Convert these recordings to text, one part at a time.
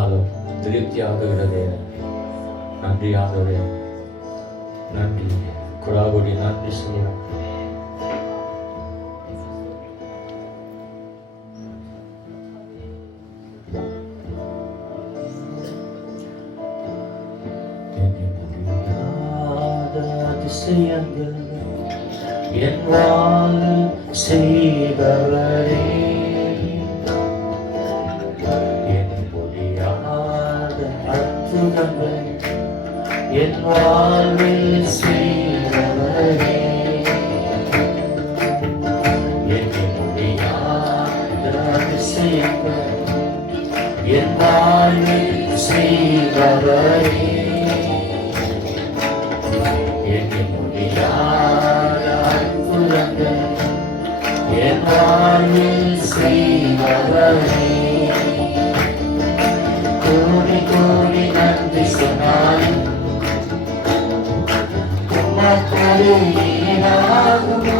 நாளும் திருப்தியாகுகிறதே. நன்றியாகவே, நன்றி, கொடாகுடி நன்றி சொல்லுவோம். அதிசயங்கள் என் வாழ்வில் செய்பவரே, என் முடியாத அற்புதங்கள் என் வாழ்வில் செய்பவரே, என் முடியாத அதிசயங்கள் என் வாழ்வில் செய்பவரே, என் முடியாத அற்புதங்கள் என் வாழ்வில் செய்பவரே. கோடி கோடி நன்றி சொன்னாலும் உமக்கு ஈடாகுமோ?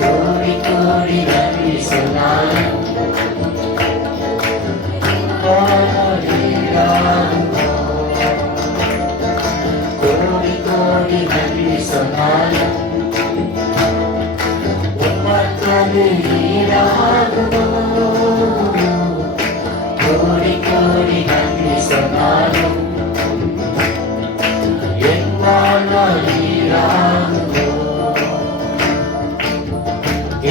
கோடி கோடி நன்றி சொன்னாலும் ஈடாகுமோ? கோடி கோடி நன்றி சொன்னாலும் உமக்கு ஈடாகுமோ? கோடி கோடி நன்றி சொன்னாலும் என் வாழ்நாள் ஈடாகுமோ?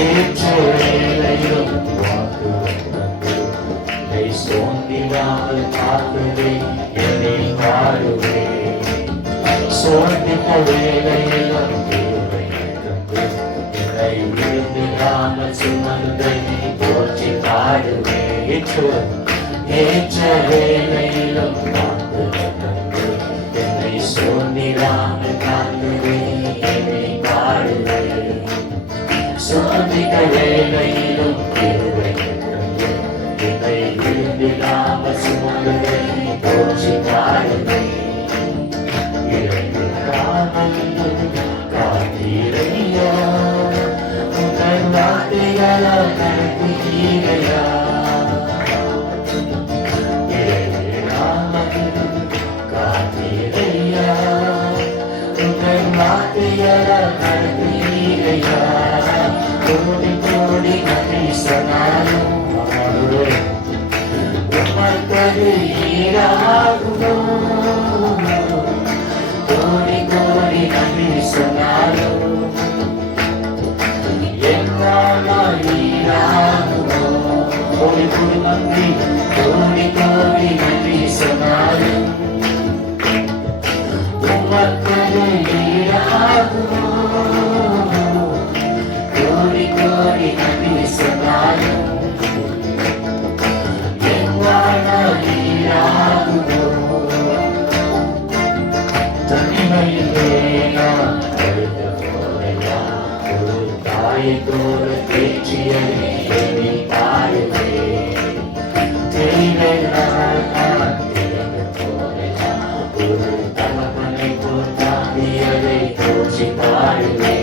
ஏற்ற வேளையிலும் வாக்கு தந்து என்னை சோர்ந்திடாமல் காத்துவே, என்னை பாடுவே. சோர்ந்திட்ட வேளையிலும் கிருபை தந்து என்னை விழுந்திடாமல் சுமந்தை போற்றி பாடுவே. ஏற்ற வேளையிலும் வாக்கு தந்து என்னை சோர்ந்திடாமல் காத்துவே, என்னை பாடுவே. சோர்ந்திட்ட வேளையிலும் கிருபை தந்து என்னை விழுந்திடாமல் சுமந்தை போற்றி பாடுவே. காத்தீரையா உங்கள் வார்த்தைகளால் நடத்துகிறீரையா. காத்தீரையா உங்கள் வார்த்தைகளால் நடத்துகிறீரையா. கோடி கோடி நன்றி சொன்னாலும் உமக்கு ஈடாகுமோ? கோடி கோடி நன்றி சொன்னாலும் என் வாழ்நாள் ஈடாகுமோ? கோடி கோடி நன்றி, கோடி கோடி நன்றி சொன்னாலும் உமக்கு ஈடாகுமோ? கோடி கோடி நன்றி சொன்னாலும் என் வாழ்நாள் ஈடாகுமோ? தனிமையிலே நான் அழுத போதையா, ஒரு தாயை போல தேற்றியதை எண்ணி பாடுவே. தெளிவெல்லாம் நான் திறந்த போதையா, ஒரு தகப்பனை போல் தாங்கியதை போற்றி பாடுவே.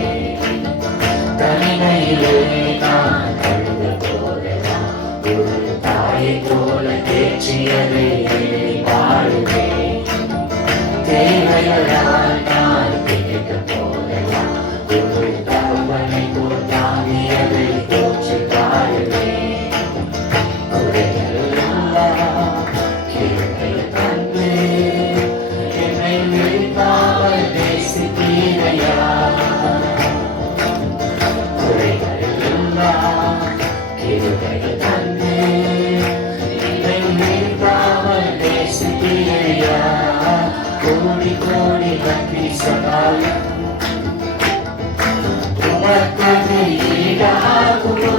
தனிமையிலே நான் அழுத போதையா, ஒரு தாயை போல தேற்றியதை எண்ணி பாடுவே. தேவையெல்லாம் நான் கேட்க போதெல்லாம் ஒரு தகப்பனை போல் தாங்கியதை போற்றி பாடுவே. குறைகளெல்லாம் கிருபை தந்து என்னை விழிப்பாமல் நேசித்தீரையா. குறைகளெல்லாம் கிருபை தந்து என்னை விழிப்பாமல் நேசித்தீரையா. கோடி கோடி நன்றி சொன்னாலும் உமக்கு ஈடாகுமோ?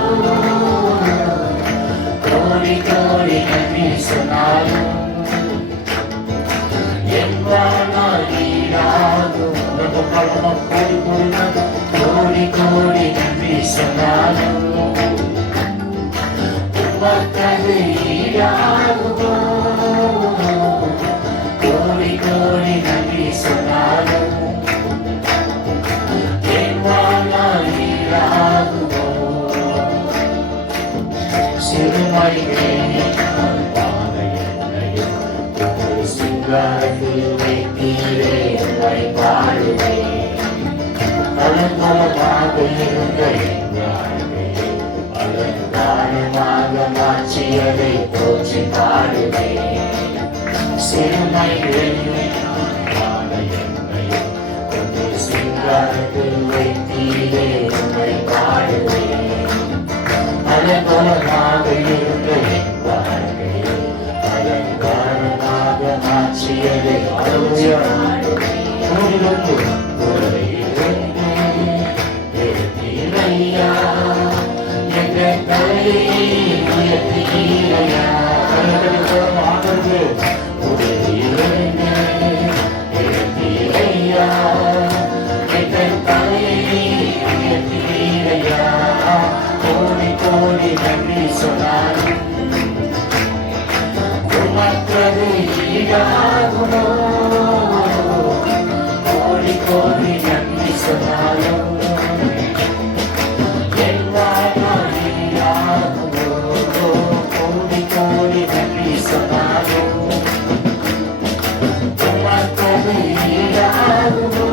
கோடி கோடி நன்றி சொன்னாலும் என் வாழ்நாள் ஈடாகுமோ? கோடி கோடி நன்றி சொன்னாலும் உமக்கு ஈடாகுமோ? கோடி கோடி நன்றி சொன்னாலும் என் வாழ்நாள் ஈடாகுமோ? சிறுமையே அலங்கோலமாக இருந்த என் வாழ்க்கையை அலங்காரமாக மாற்றியதை போற்றி பாடுவேன். சிறுமைகளையும் கொண்டு சிங்காரத்தில் வைத்தீரே உம்மை பாடுவேன். அலங்கோலமாக இருந்த என் வாழ்க்கையை அலங்காரமாக மாற்றியதை போற்றி பாடுவேன். கோடி கோடி நன்றி சொன்னாலும் உமக்கது ஈடாகுமோ? கோடி கோடி நன்றி சொன்னாலும் கோடி கோடி நன்றி சொன்னாலும் உமக்கது ஈடாகுமோ?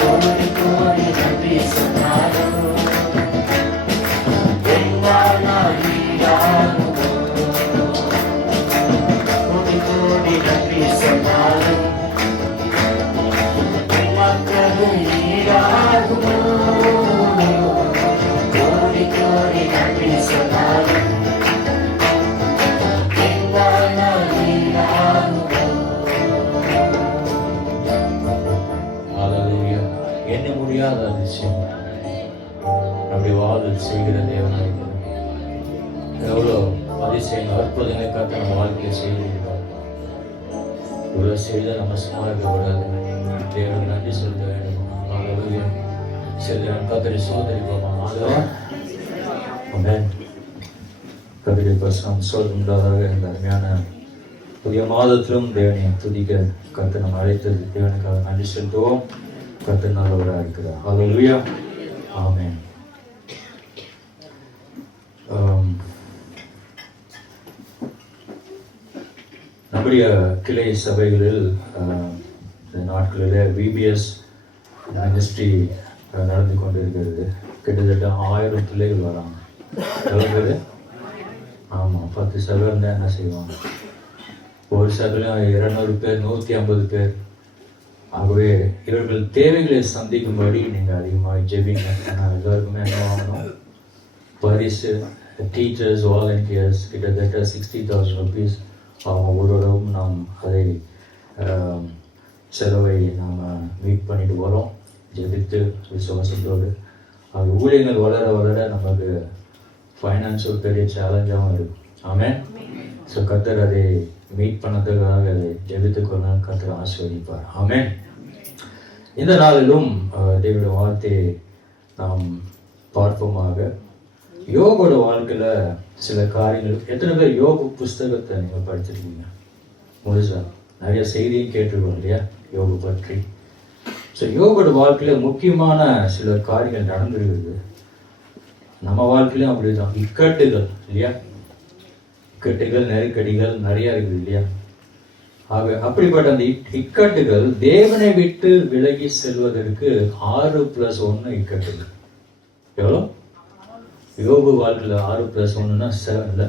கோடி கோடி நன்றி சொன்னாலும் ஈடாகுமோ? கோடி கோடி நன்றி சொன்னாலும் உமக்கது ஈடாகுமோ? கோடி கோடி நன்றி சொன்னாலும் என்ன முடியாத அதிசயம் நம்முடைய வாழ்வில் செய்கிற தேவனாக எவ்வளோ அதிசயங்கள் அற்புதங்களை காத்து நம்ம வாழ்க்கையை செய்திருக்கிறோம். இவ்வளோ செய்த நம்ம சும்மா இருக்கக்கூடாது. தேவனுக்கு நன்றி செலுத்த வேண்டும். ஆளுநர் செல்கிறேன் கத்தரி சோதரிப்போமா ஆளுநர் கதிரை பசம் சோதனையாக இந்த அருமையான புதிய மாதத்திலும் தேவனை துதிக்க கத்து நம்ம அழைத்தது தேவனுக்காக நன்றி செலுத்துவோம். கத்து நல்லவராக இருக்கிறார். ஹல்லேலூயா. ஆமென். நம்முடைய கிளை சபைகளில் இந்த நாட்களில் விபிஎஸ் மினிஸ்ட்ரி நடந்து கொண்டிருக்கிறது. கிட்டத்தட்ட 1000 பிள்ளைகள் வராங்க. எவ்வளோ பேர்? ஆமாம், 10 சபை இருந்தால் என்ன செய்வாங்க? ஒரு சபையிலும் 200 பேர், 150 பேர். ஆகவே இவர்கள் தேவைகளை சந்திக்கும்படி நீங்கள் அதிகமாக ஜெபிங்க. ஆனால் எல்லாருக்குமே என்ன வாங்கணும்? பரிசு, டீச்சர்ஸ், வாலண்டியர்ஸ் கிட்டத்தட்ட 60,000 rupees அவங்க ஒருவரும் நாம் அதை செலவை நாம் மீட் பண்ணிட்டு வரோம். ஜெபித்து விசுவாசத்தோடு அது ஊழியங்கள் வளர வளர நமக்கு ஃபைனான்ஷியல் பெரிய சேலஞ்சாகவும் இருக்கும். ஆமென். ஸோ கர்த்தர் அதை மீட் பண்ணதுக்காக அதை ஜெபித்துக்கொள்ள கர்த்தர் ஆசீர்வதிப்பார். ஆமென். இந்த நாளிலும் தேவனுடைய வார்த்தையை நாம் பார்ப்போமாக. யோகோட வாழ்க்கையில் சில காரியங்கள். எத்தனை பேர் யோக புஸ்தகத்தை நீங்கள் படிச்சிருக்கீங்க? முழுசா நிறைய செய்தியும் கேட்டிருக்கோம் இல்லையா யோக பற்றி. ஸோ யோகோட வாழ்க்கையில் முக்கியமான சில காரியங்கள் நடந்துருக்குது. நம்ம வாழ்க்கையிலும் அப்படிதான். இக்கட்டுகள் இல்லையா? இக்கட்டுகள், நெருக்கடிகள் நிறைய இருக்குது இல்லையா? ஆக அப்படிப்பட்ட அந்த இக்கட்டுகள் தேவனை விட்டு விலகி செல்வதற்கு 6+1 இக்கட்டுகள். எவ்வளோ? யோபு வாழ்க்கையில் 6+1ன்னா 7 இல்லை.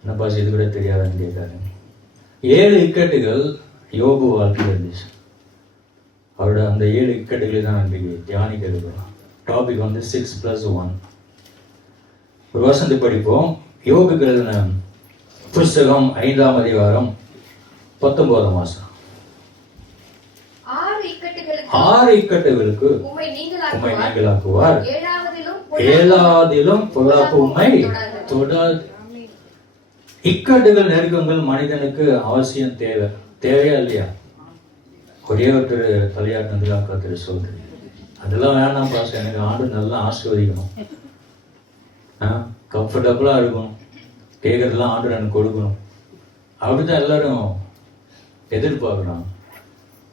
என்ன பாஸ் இது கூட தெரியாதான்னு கேட்காரு. 7 இக்கட்டுகள் யோபு வாழ்க்கையில் இருந்துச்சு. அவரோட அந்த 7 இக்கட்டுகளை தான் இன்றைக்கு தியானிக்க இருக்கிறோம். டாபிக் வந்து 6+1. ஒரு வசனத்தை படிப்போம். யோபுக்கு எழுதின புஸ்தகம் 5ஆம் அதிகாரம் 19ஆம் வசனம். 6 இக்கட்டுகளுக்கு உம்மை நீங்களாக்குவார், 7ஆவதிலும் பொல்லாப்பு உம்மை தொடாது. இக்கட்டுகள், நெருக்கங்கள் மனிதனுக்கு அவசியம் தேவையா இல்லையா? ஒரே ஒருத்தர் தலையாட்டினதுலாம் கத்திர சொல்றேன். அதெல்லாம் வேணாம் பாஸ், எனக்கு ஆண்டு நல்லா ஆசீர்வதிக்கணும், கம்ஃபர்டபுளா இருக்கணும், கேட்கறதுலாம் ஆண்டு எனக்கு கொடுக்கணும், அப்படிதான் எல்லாரும் எதிர்பார்க்கறாங்க.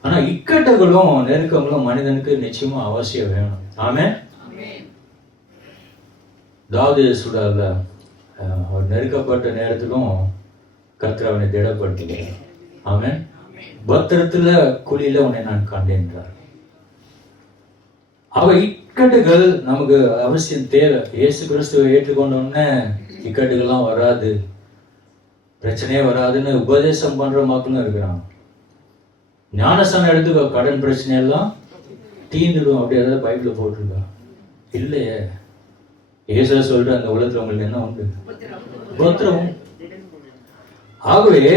ஆனா இக்கட்டுகளும் நெருக்கங்களும் மனிதனுக்கு நிச்சயமா அவசியம் வேணும். ஆமென். தாவீது சொல்றார்ல, அவர் நெருக்கப்பட்ட நேரத்திலும் கர்த்தர் அவனை திடப்படுத்துகிறார். ஆமென். பத்திரத்துல குழியில உன்னை நான் கண்டேன்றார். அவ இக்கட்டுகள் நமக்கு அவசியம் தேவை. இயேசு கிறிஸ்துவை ஏற்றுக்கொண்டோன்னே இக்கட்டுகள்லாம் வராது, பிரச்சனையே வராதுன்னு உபதேசம் பண்ற மக்களும் இருக்கிறாங்க. ஞானஸ்தானம் எடுத்துக்கோ, கடன் பிரச்சனை எல்லாம் தீந்துடும் அப்படி ஏதாவது பைபிள்ல போட்டிருக்கா? இல்லையே. இயேசு சொல்ற அந்த உலகத்துல உங்களுக்கு என்ன உண்டு? உபத்திரம். ஆகவே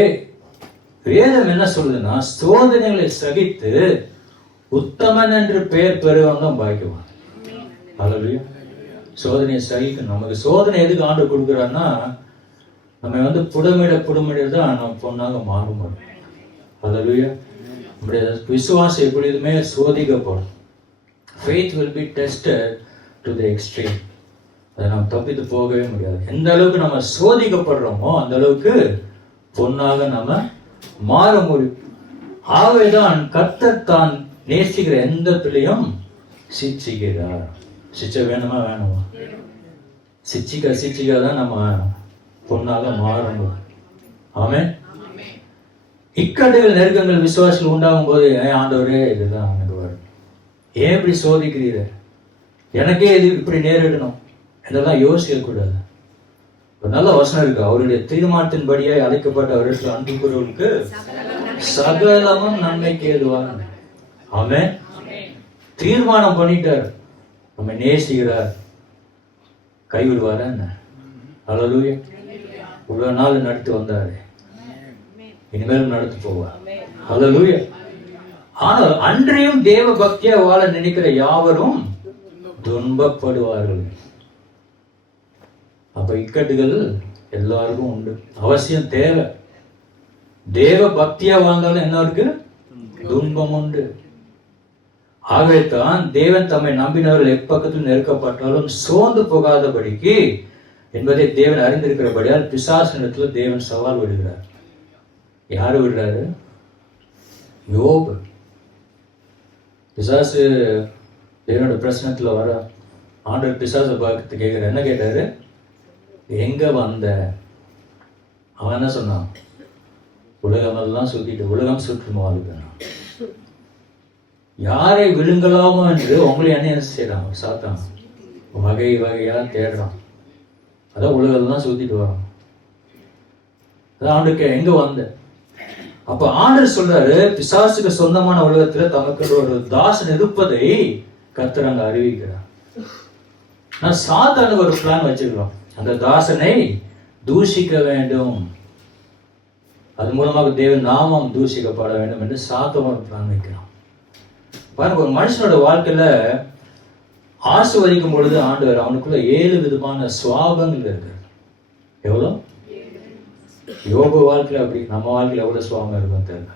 வேதம் என்ன சொல்லுதுன்னா, சோதனைகளை சகித்து உத்தமன் என்று பெயர் பெறுவாங்க பாக்கியவான். அல்லேலூயா. சோதனையை சகிக்கணும். நமக்கு சோதனை எதுக்கு ஆண்டு கொடுக்குறான்னா, நம்ம புடமிட தான் நம்ம பொண்ணாக மாற முடியும். அல்லேலூயா. நம்முடைய விசுவாசம் எப்பொழுதுமே சோதிக்கப்படும். Faith will be tested to the extreme. அதை நம்ம தப்பித்து போகவே முடியாது. எந்த அளவுக்கு நம்ம சோதிக்கப்படுறோமோ அந்த அளவுக்கு பொண்ணாக நம்ம மாற முடியும். ஆகவேதான் கர்த்தர் தான் நேசிக்கிற எந்த பிள்ளையும் சிச்சிக்கிறார். சிச்ச வேணுமா? சிச்சிக்க தான் நம்ம பொண்ணாக மாறணும். ஆமென். இக்கட்டுகள் நெருக்கங்கள் விசுவாசிகள் உண்டாகும் போது, ஆண்டவரே இதுதான் எனக்கு வரும், ஏன் இப்படி சோதிக்கிறீர, எனக்கே இது இப்படி நேரிடணும், இதெல்லாம் யோசிக்க கூடாது. ஒரு நல்ல வசனம் இருக்கு, அவருடைய தீர்மானத்தின்படியே அழைக்கப்பட்ட அவருக்கு அன்பு கூறுவதற்கு சகலமும் நன்மைக்கு ஏதுவாங்க. ஆமென். தீர்மானம் பண்ணிட்டார், நம்ம நேசிக்கிறார், கைவிடுவாரா என்ன? அல்லேலூயா. இவ்வளவு நாள் நடத்தி வந்தாரு, இனிமேலும் நடத்தி போவார். அல்லேலூயா. ஆனால் அன்றையும் தேவ பக்தியா வாழ நினைக்கிற யாவரும் துன்பப்படுவார்கள். அப்ப இக்கட்டுகள் எல்லாருக்கும் உண்டு, அவசியம் தேவை. தேவ பக்தியா வாழ்ந்தாலும் என்ன இருக்கு? துன்பம் உண்டு. ஆகவே தான் தேவன் தம்மை நம்பினவர்கள் எப்பக்கத்தில் நெருக்கப்பட்டாலும் சோர்ந்து போகாதபடிக்கு என்பதை தேவன் அறிந்திருக்கிறபடியால் பிசாசினிடத்துல தேவன் சவால் விடுகிறார். யாரு விடுறாரு? யோபு. பிசாசு தேவனோட பிரச்சனத்துல வர ஆண்டவர் பிசாசை பார்த்து கேட்கிறார். என்ன கேட்டாரு? எங்க வந்த? அவன் என்ன சொன்னான்? உலகமெல்லாம் சுத்திட்டு, உலகம் சுற்றுமா வாழ்க்கை, யாரை விழுங்கலாமோ என்று உங்களை என்ன செய்யறான்? சாத்தான் வகை வகையா தேடுறான். அதான் உலகெல்லாம் சுத்திட்டு வரான். அதான் ஆண்டுக்கு எங்க வந்த? அப்ப ஆண்டர் சொல்றாரு, பிசாசுக்கு சொந்தமான உலகத்துல தமக்கு ஒரு தாசன் இருப்பதை கர்த்தர் அங்க அறிவிக்கிறார். நான் சாத்தானுக்கு ஒரு பிளான் வச்சிருக்கோம், அந்த தாசனை தூஷிக்க வேண்டும், அது மூலமாக தேவன் நாமம் தூஷிக்கப்பட வேண்டும் என்று சாத்தான் ஒரு பிளான் வைக்கிறான். பாருங்க, ஒரு மனுஷனோட வாழ்க்கையில ஆசீர்வதிக்கும் பொழுது ஆண்டவர் அவனுக்குள்ள 7 விதமான சுவாபங்கள் இருக்கு. எவ்வளவு? யோபு வாழ்க்கையில அப்படி, நம்ம வாழ்க்கையில எவ்வளவு சுவாபம் இருக்கும் தெரியல,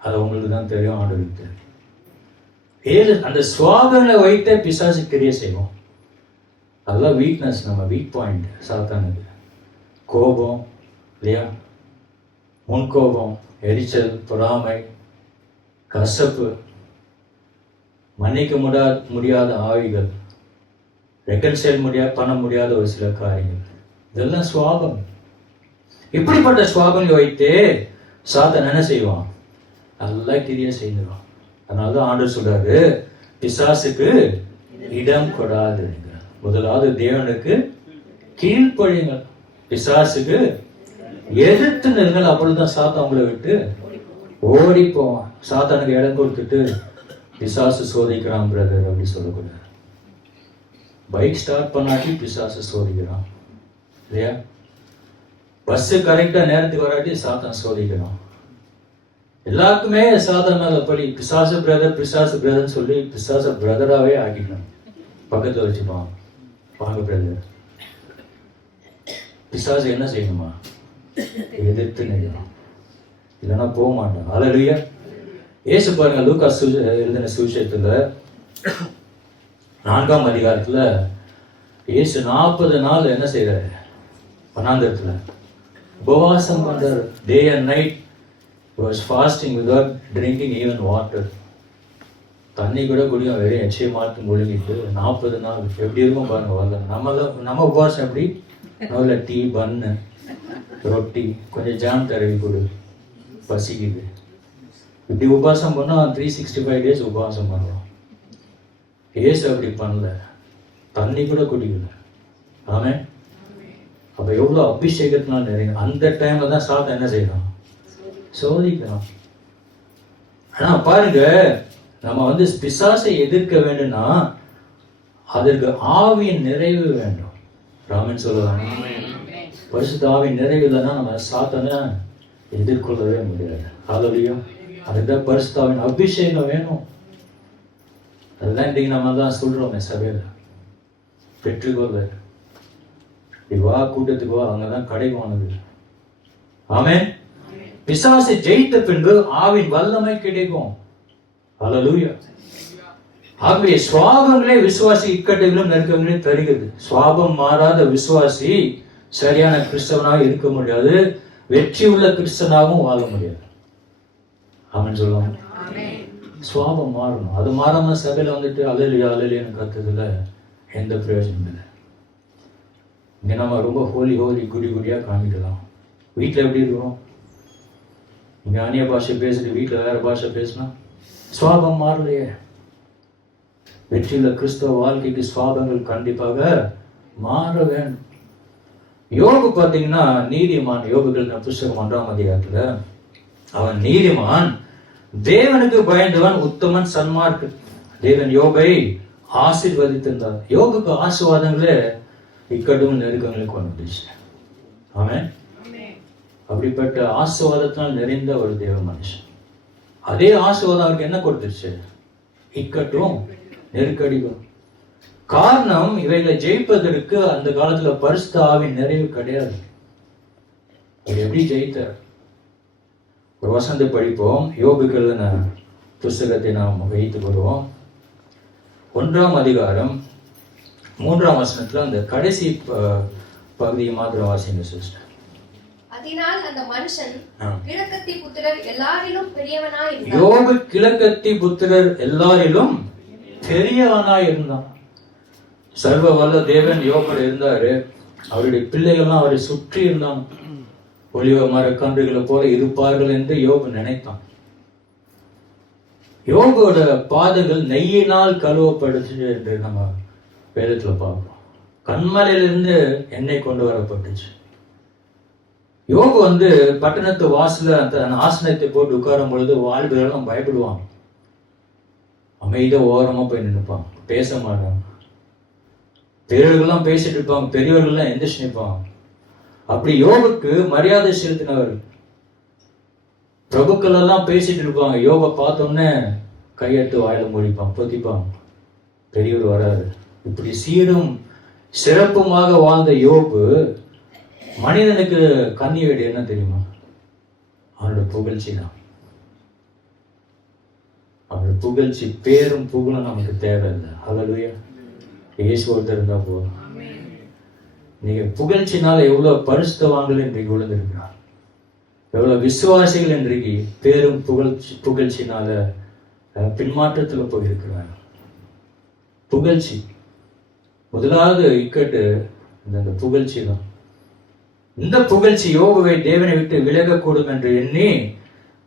அது உங்களுக்கு தான் தெரியும், ஆண்டவருக்கு தெரியும். 7 அந்த சுவாபங்களை வைத்தே பிசாசு கிரியை செய்வோம். அதெல்லாம் வீக்னஸ், நம்ம வீக் பாயிண்ட் சாத்தானுக்கு. கோபம் இல்லையா, முன்கோபம், எரிச்சல், பொறாமை, கசப்பு, மன்னிக்க முடியாத ஆவிகள், ரெக்கன்சைல் பண்ண முடியாத ஒரு சில காரியங்கள், இதெல்லாம் சுவாபம். இப்படிப்பட்ட சுவாபங்களை வைத்தே சாத்தான் என்ன செய்வான்? நல்லா கிரியை செய்வான். அதனாலதான் ஆண்டவர் சொல்றாரு, பிசாசுக்கு இடம் கொடாது. முதலாவது தேவனுக்கு கீழ்ப்படியுங்கள், பிசாசுக்கு எதிர்த்து நிறுங்கள், அப்பொழுதுதான் சாத்தான் அவங்களை விட்டு ஓடி போவான். சாத்தானுக்கு இடம் கொடுத்துட்டு பிசாசு சோதிக்கிறான் பிரதர் அப்படி சொல்லக்கூடாது. பைக் ஸ்டார்ட் பண்ணாட்டி பிசாசு சோதிக்கிறான் இல்லையா? பஸ் கரெக்டா நேரத்துக்கு வராட்டி சாத்தான் சோதிக்கிறான். எல்லாருக்குமே சாத்தான் மேல படி. பிசாசு பிரதர் சொல்லி பிசாச பிரதராவே ஆக்கிக்கணும், பக்கத்துல வச்சுப்பான். வாங்க பிரதர், பிசாசு என்ன செய்யணுமா? எதிர்த்து நிற்கணும், இல்லைன்னா போக மாட்டான். அல்லேலூயா. இயேசு பாருங்க, லூக்கா எழுதின சுவிசேஷத்துல 4ஆம் அதிகாரத்துல இயேசு 40 நாள் என்ன செய்யறாரு? வனாந்தரத்துல உபவாசம் பண்றாரு. Day and night was fasting without drinking even water. தண்ணி கூட குடியும், வெறும் எச்சை மாட்டு முழுங்கிட்டு 40 நாள். எப்படி இருக்கும் பாருங்க வாழ்க்கை. நம்ம உபவாசம் எப்படி? நல்ல டீ, பன்னு, ரொட்டி, கொஞ்சம் ஜாம் தடவி கொடு, பசிக்குது. இப்படி உபவாசம் பண்ணா 365 days உபவாசம் பண்ணுறோம். ஏசு அப்படி பண்ணல, தண்ணி கூட குடிக்கல. ஆமென். அப்ப எவ்வளவு அபிஷேகத்தினால் நிறைய அந்த டைம்ல தான் சாப்பிட்டு என்ன செய்யணும், சோதிக்கணும். ஆனா பாருங்க, நம்ம பிசாசை எதிர்க்க வேண்டும்னா அதற்கு ஆவியின் நிறைவு வேண்டும். ராமன் சொல்லுவாங்க, பரிசுத்த ஆவியின் நிறைவு இல்லைன்னா நம்ம சாத்தானை எதிர்கொள்ளவே முடியாது. ஹல்லேலூயா. அதுதான் பரிசுத்த ஆவியின் அபிஷேகம் வேணும். அதுதான் இன்னைக்கு நம்ம தான் சொல்றோமே சபையில, பெற்றுக்கொள்ள வா, கூட்டத்துக்கு வா, அங்கதான் கிடைக்குவானது. ஆமென். பிசாசை ஜெயித்த பின்பு ஆவின் வல்லமை கிடைக்கும். ஹல்லேலூயா. ஆகவே சுவாபங்களே விசுவாசி இக்கட்டுகளும் நெருக்கங்களையும் தருகிறது. சுவாபம் மாறாத விசுவாசி சரியான கிறிஸ்தவனாக இருக்க முடியாது, வெற்றி உள்ள கிறிஸ்தவனாகவும் வாழ முடியாது. ஆமென் சொல்லுவாங்க. சுவாபம் மாறணும். அது மாறாம சபையில அல்லேலூயா அல்லேலூயான்னு கத்துறதுல எந்த பிரயோஜனம் இல்லை. இங்க நம்ம ரொம்ப ஹோலி குடியா காமிக்கலாம். வீட்டுல எப்படி இருக்கிறோம்? இங்க அந்நிய பாஷை பேசிட்டு வீட்டுல வேற பாஷை பேசினா சுவாபம் மாறலையே. வெற்றியுள்ள கிறிஸ்தவ வாழ்க்கைக்கு சுவாபங்கள் கண்டிப்பாக மாற வேண்டும். யோபு பார்த்தீங்கன்னா நீதிமான். யோபுகள் புஸ்தகம் 1ஆம் அதிகாரத்துல அவன் நீதிமான், தேவனுக்கு பயந்தவன், உத்தமன், சன்மார்க்கு. தேவன் யோபை ஆசீர்வதித்திருந்தார். யோபுக்கு ஆசீர்வாதங்களே இக்கட்டும் நெருக்கங்களை கொண்டு வந்துச்சு. ஆமென். அப்படிப்பட்ட ஆசீர்வாதத்தினால் நிறைந்த ஒரு தேவ மனுஷன். அதே ஆசீர்வாதம் அவருக்கு என்ன கொடுத்துருச்சு? இக்கட்டும் நெருக்கடிக்கும். காரணம், இவைகளை ஜெயிப்பதற்கு அந்த காலத்துல பரிசுத்த ஆவியின் நிறைவு கிடையாது. அவர் எப்படி ஜெயித்தார்? ஒரு வசனத்தை படிப்போம். யோபுக்கள் புஸ்தகத்தை நாம் வைத்துக் கொள்வோம். 1ஆம் அதிகாரம் 3ஆம் வசனத்துல அந்த கடைசி பகுதியை மாத்திரம் வாசிங்க சிஸ்டர். அதனால் அந்த மனுஷன் கிழக்கத்தி புத்திரர் எல்லாரிலும் பெரியவனாய் இருந்தான். யோபு கிழக்கத்தி புத்திரர் எல்லாரிலும் பெரியவனாய் இருந்தான். சர்வ வல்ல தேவன் யோபோடு இருந்தாரு. அவருடைய பிள்ளைகள்லாம் அவரை சுற்றி இருந்தாங்க. ஒலிவ மர கன்றுகளை போல இருப்பார்கள் என்று யோபு நினைத்தான். யோபோட பாதங்கள் நெய்யினால் கழுவப்படுச்சு என்று நம்ம வேதத்துல பார்க்கிறோம். கண்மலையிலிருந்து எண்ணெய் கொண்டு வரப்பட்டுச்சு. யோபு பட்டணத்து வாசல தன் ஆசனத்தை போட்டு உட்காரும் பொழுது வாழ்வுகளும் பயப்படுவாங்க. அமைதியா ஓரமா போய் நின்றுப்பாங்க, பேச மாட்டாங்க. பெரியவர்கள்லாம் பேசிட்டு இருப்பாங்க, பெரியவர்கள்லாம் எந்திரிச்சு நிற்பாங்க. அப்படி யோபுக்கு மரியாதை செலுத்தினவர்கள். பிரபுக்கள் எல்லாம் பேசிட்டு இருப்பாங்க. யோபை பார்த்தோன்னே கையெடுத்து வாயில மூடிப்பாங்க, பொத்திப்பாங்க. பெரியவர் வராது. இப்படி சீரும் சிறப்புமாக வாழ்ந்த யோபு மனிதனுக்கு கண்ணி வேடு என்ன தெரியுமா? அவனோட புகழ்ச்சி தான். அவனோட புகழ்ச்சி, பேரும் புகழும் நமக்கு தேவையில்லை. ஹல்லேலூயா. இயேசு ஒருத்தர் இருந்தா போதும். நீங்க புகழ்ச்சினால எவ்வளவு பரிசுத்தவான்கள் இன்றைக்கு விழுந்திருக்கிறார், எவ்வளவு விசுவாசிகள் இன்றைக்கு பேரும் புகழ்ச்சினால பின்மாற்றத்துல போயிருக்கிறார். புகழ்ச்சி முதலாவது இக்கட்டு இந்த புகழ்ச்சி தான். இந்த புகழ்ச்சி யோபுவை தேவனை விட்டு விலகக்கூடும் என்று எண்ணி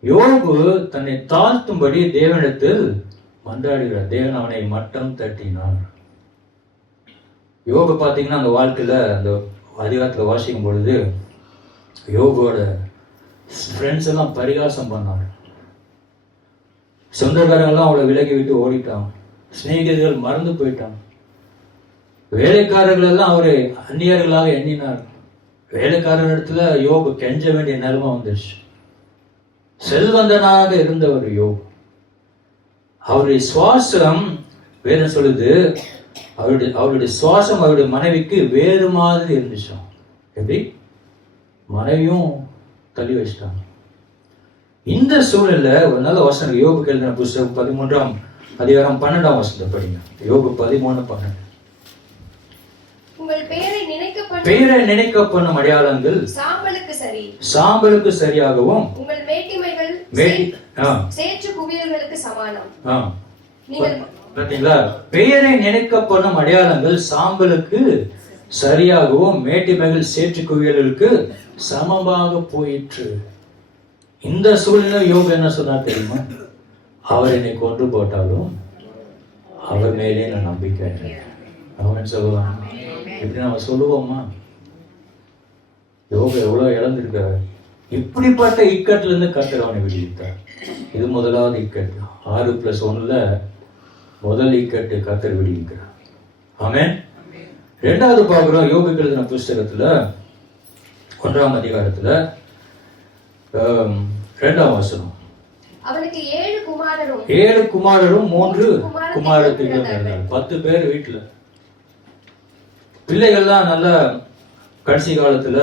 யோபு தன்னை தாழ்த்தும்படி தேவனிடத்தில் மன்றாடுகிறார். தேவன் அவனை மட்டம் தட்டினார். யோபு பார்த்தீங்கன்னா அந்த வாழ்க்கையில அந்த அதிகாரத்துல வாசிக்கும் பொழுது யோபுவோட ஃப்ரெண்ட்ஸ் எல்லாம் பரிகாசம் பண்ணாங்க. சொந்தக்காரங்கெல்லாம் அவளை விலகி விட்டு ஓடிட்டாங்க. சிநேகிதர்கள் மறந்து போயிட்டாங்க. வேலைக்காரர்கள் எல்லாம் அவரை அந்நியர்களாக எண்ணினார். வேலைக்காரர் இடத்துல யோபு கெஞ்ச வேண்டிய நிலைமை வந்துருச்சு. செல்வந்தனாக இருந்தவர் யோபு. அவருடைய சுவாசம் வேதம் சொல்லுது, அவருடைய சுவாசம் அவருடைய மனைவிக்கு வேறு மாதிரி இருந்துச்சாம். எப்படி? மனைவியும் தள்ளி வச்சிட்டாங்க. இந்த சூழல்ல ஒரு நல்ல வசனம் யோபு எழுதின புஸ்தகம் 13ஆம் அதிகாரம் 12ஆம் வசனத்தை படிங்க. யோபு 13:12. உங்கள் பெயரை நினைக்க பண்ணும் அடையாளங்கள் சாம்பலுக்கு சரியாகவும் உங்கள் மேட்டிமைகள் சேற்று குவியல்களுக்கு சமானம். பாத்தீங்களா? பெயரை நினைக்க பண்ணும் அடையாளங்கள் சாம்பலுக்கு சரியாகவும் மேட்டிமைகள் சேற்று குவியல்களுக்கு சமமாக போயிற்று. இந்த சூழ்நிலை யோபு என்ன சொன்னார் தெரியுமா? அவர் என்னை கொன்று போட்டாலும் அவர் மேலே நான் நம்பிக்கை. அவன் சொல்லுவான். இப்படி நம்ம சொல்லுவோமா? யோபு எவ்வளவு இழந்திருக்காரு. இப்படிப்பட்ட இக்கட்டுல இருந்து கர்த்தர் அவனை விடுவித்தார். இது முதலாவது இக்கட்டு. 6+1 முதல் இக்கட்டு கர்த்தர் விடுவிக்கிறார். ஆமென். இரண்டாவது பார்க்கிறோம் யோபுக்கு எழுதின புஸ்தகத்துல 1ஆம் அதிகாரத்துல 2ஆம் வசனம். அவனுக்கு 7 குமாரரும் 7 குமாரரும் 3 குமாரத்திகள் இருந்தார்கள். 10 பேர் வீட்டுல. பிள்ளைகள்லாம் நல்ல கடைசி காலத்துல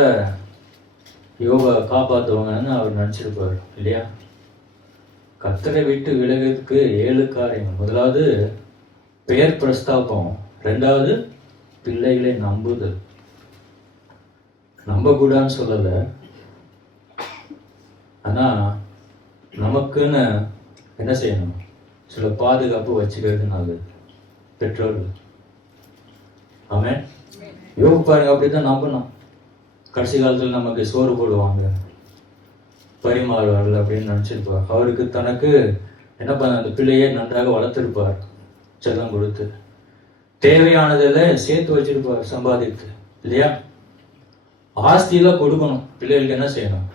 யோபா காப்பாத்துவாங்கன்னு அவர் நினைச்சிருப்பார் இல்லையா? கர்த்தரை விட்டு விலகிறதுக்கு 7 காரியங்கள். முதலாவது பெயர் பிரஸ்தாபம், ரெண்டாவது பிள்ளைகளை நம்புதல். நம்பக்கூடாதுன்னு சொல்லல, ஆனா நமக்குன்னு என்ன செய்யணும்? சில பாதுகாப்பு வச்சுக்கிறது நல்லது. பெற்றோர்கள். ஆமென். யோபு பாருங்க, அப்படித்தான் நம்பணும். கடைசி காலத்தில் நமக்கு சோறு போடுவாங்க, பரிமாறுவார்கள் அப்படின்னு நினைச்சிருப்பார். அவருக்கு தனக்கு என்ன பண்ண, அந்த பிள்ளையை நன்றாக வளர்த்திருப்பார், செல்லம் கொடுத்து தேவையானதில் சேர்த்து வச்சிருப்பார், சம்பாதித்து இல்லையா? ஆஸ்தியில கொடுக்கணும். பிள்ளைகளுக்கு என்ன செய்யணும்?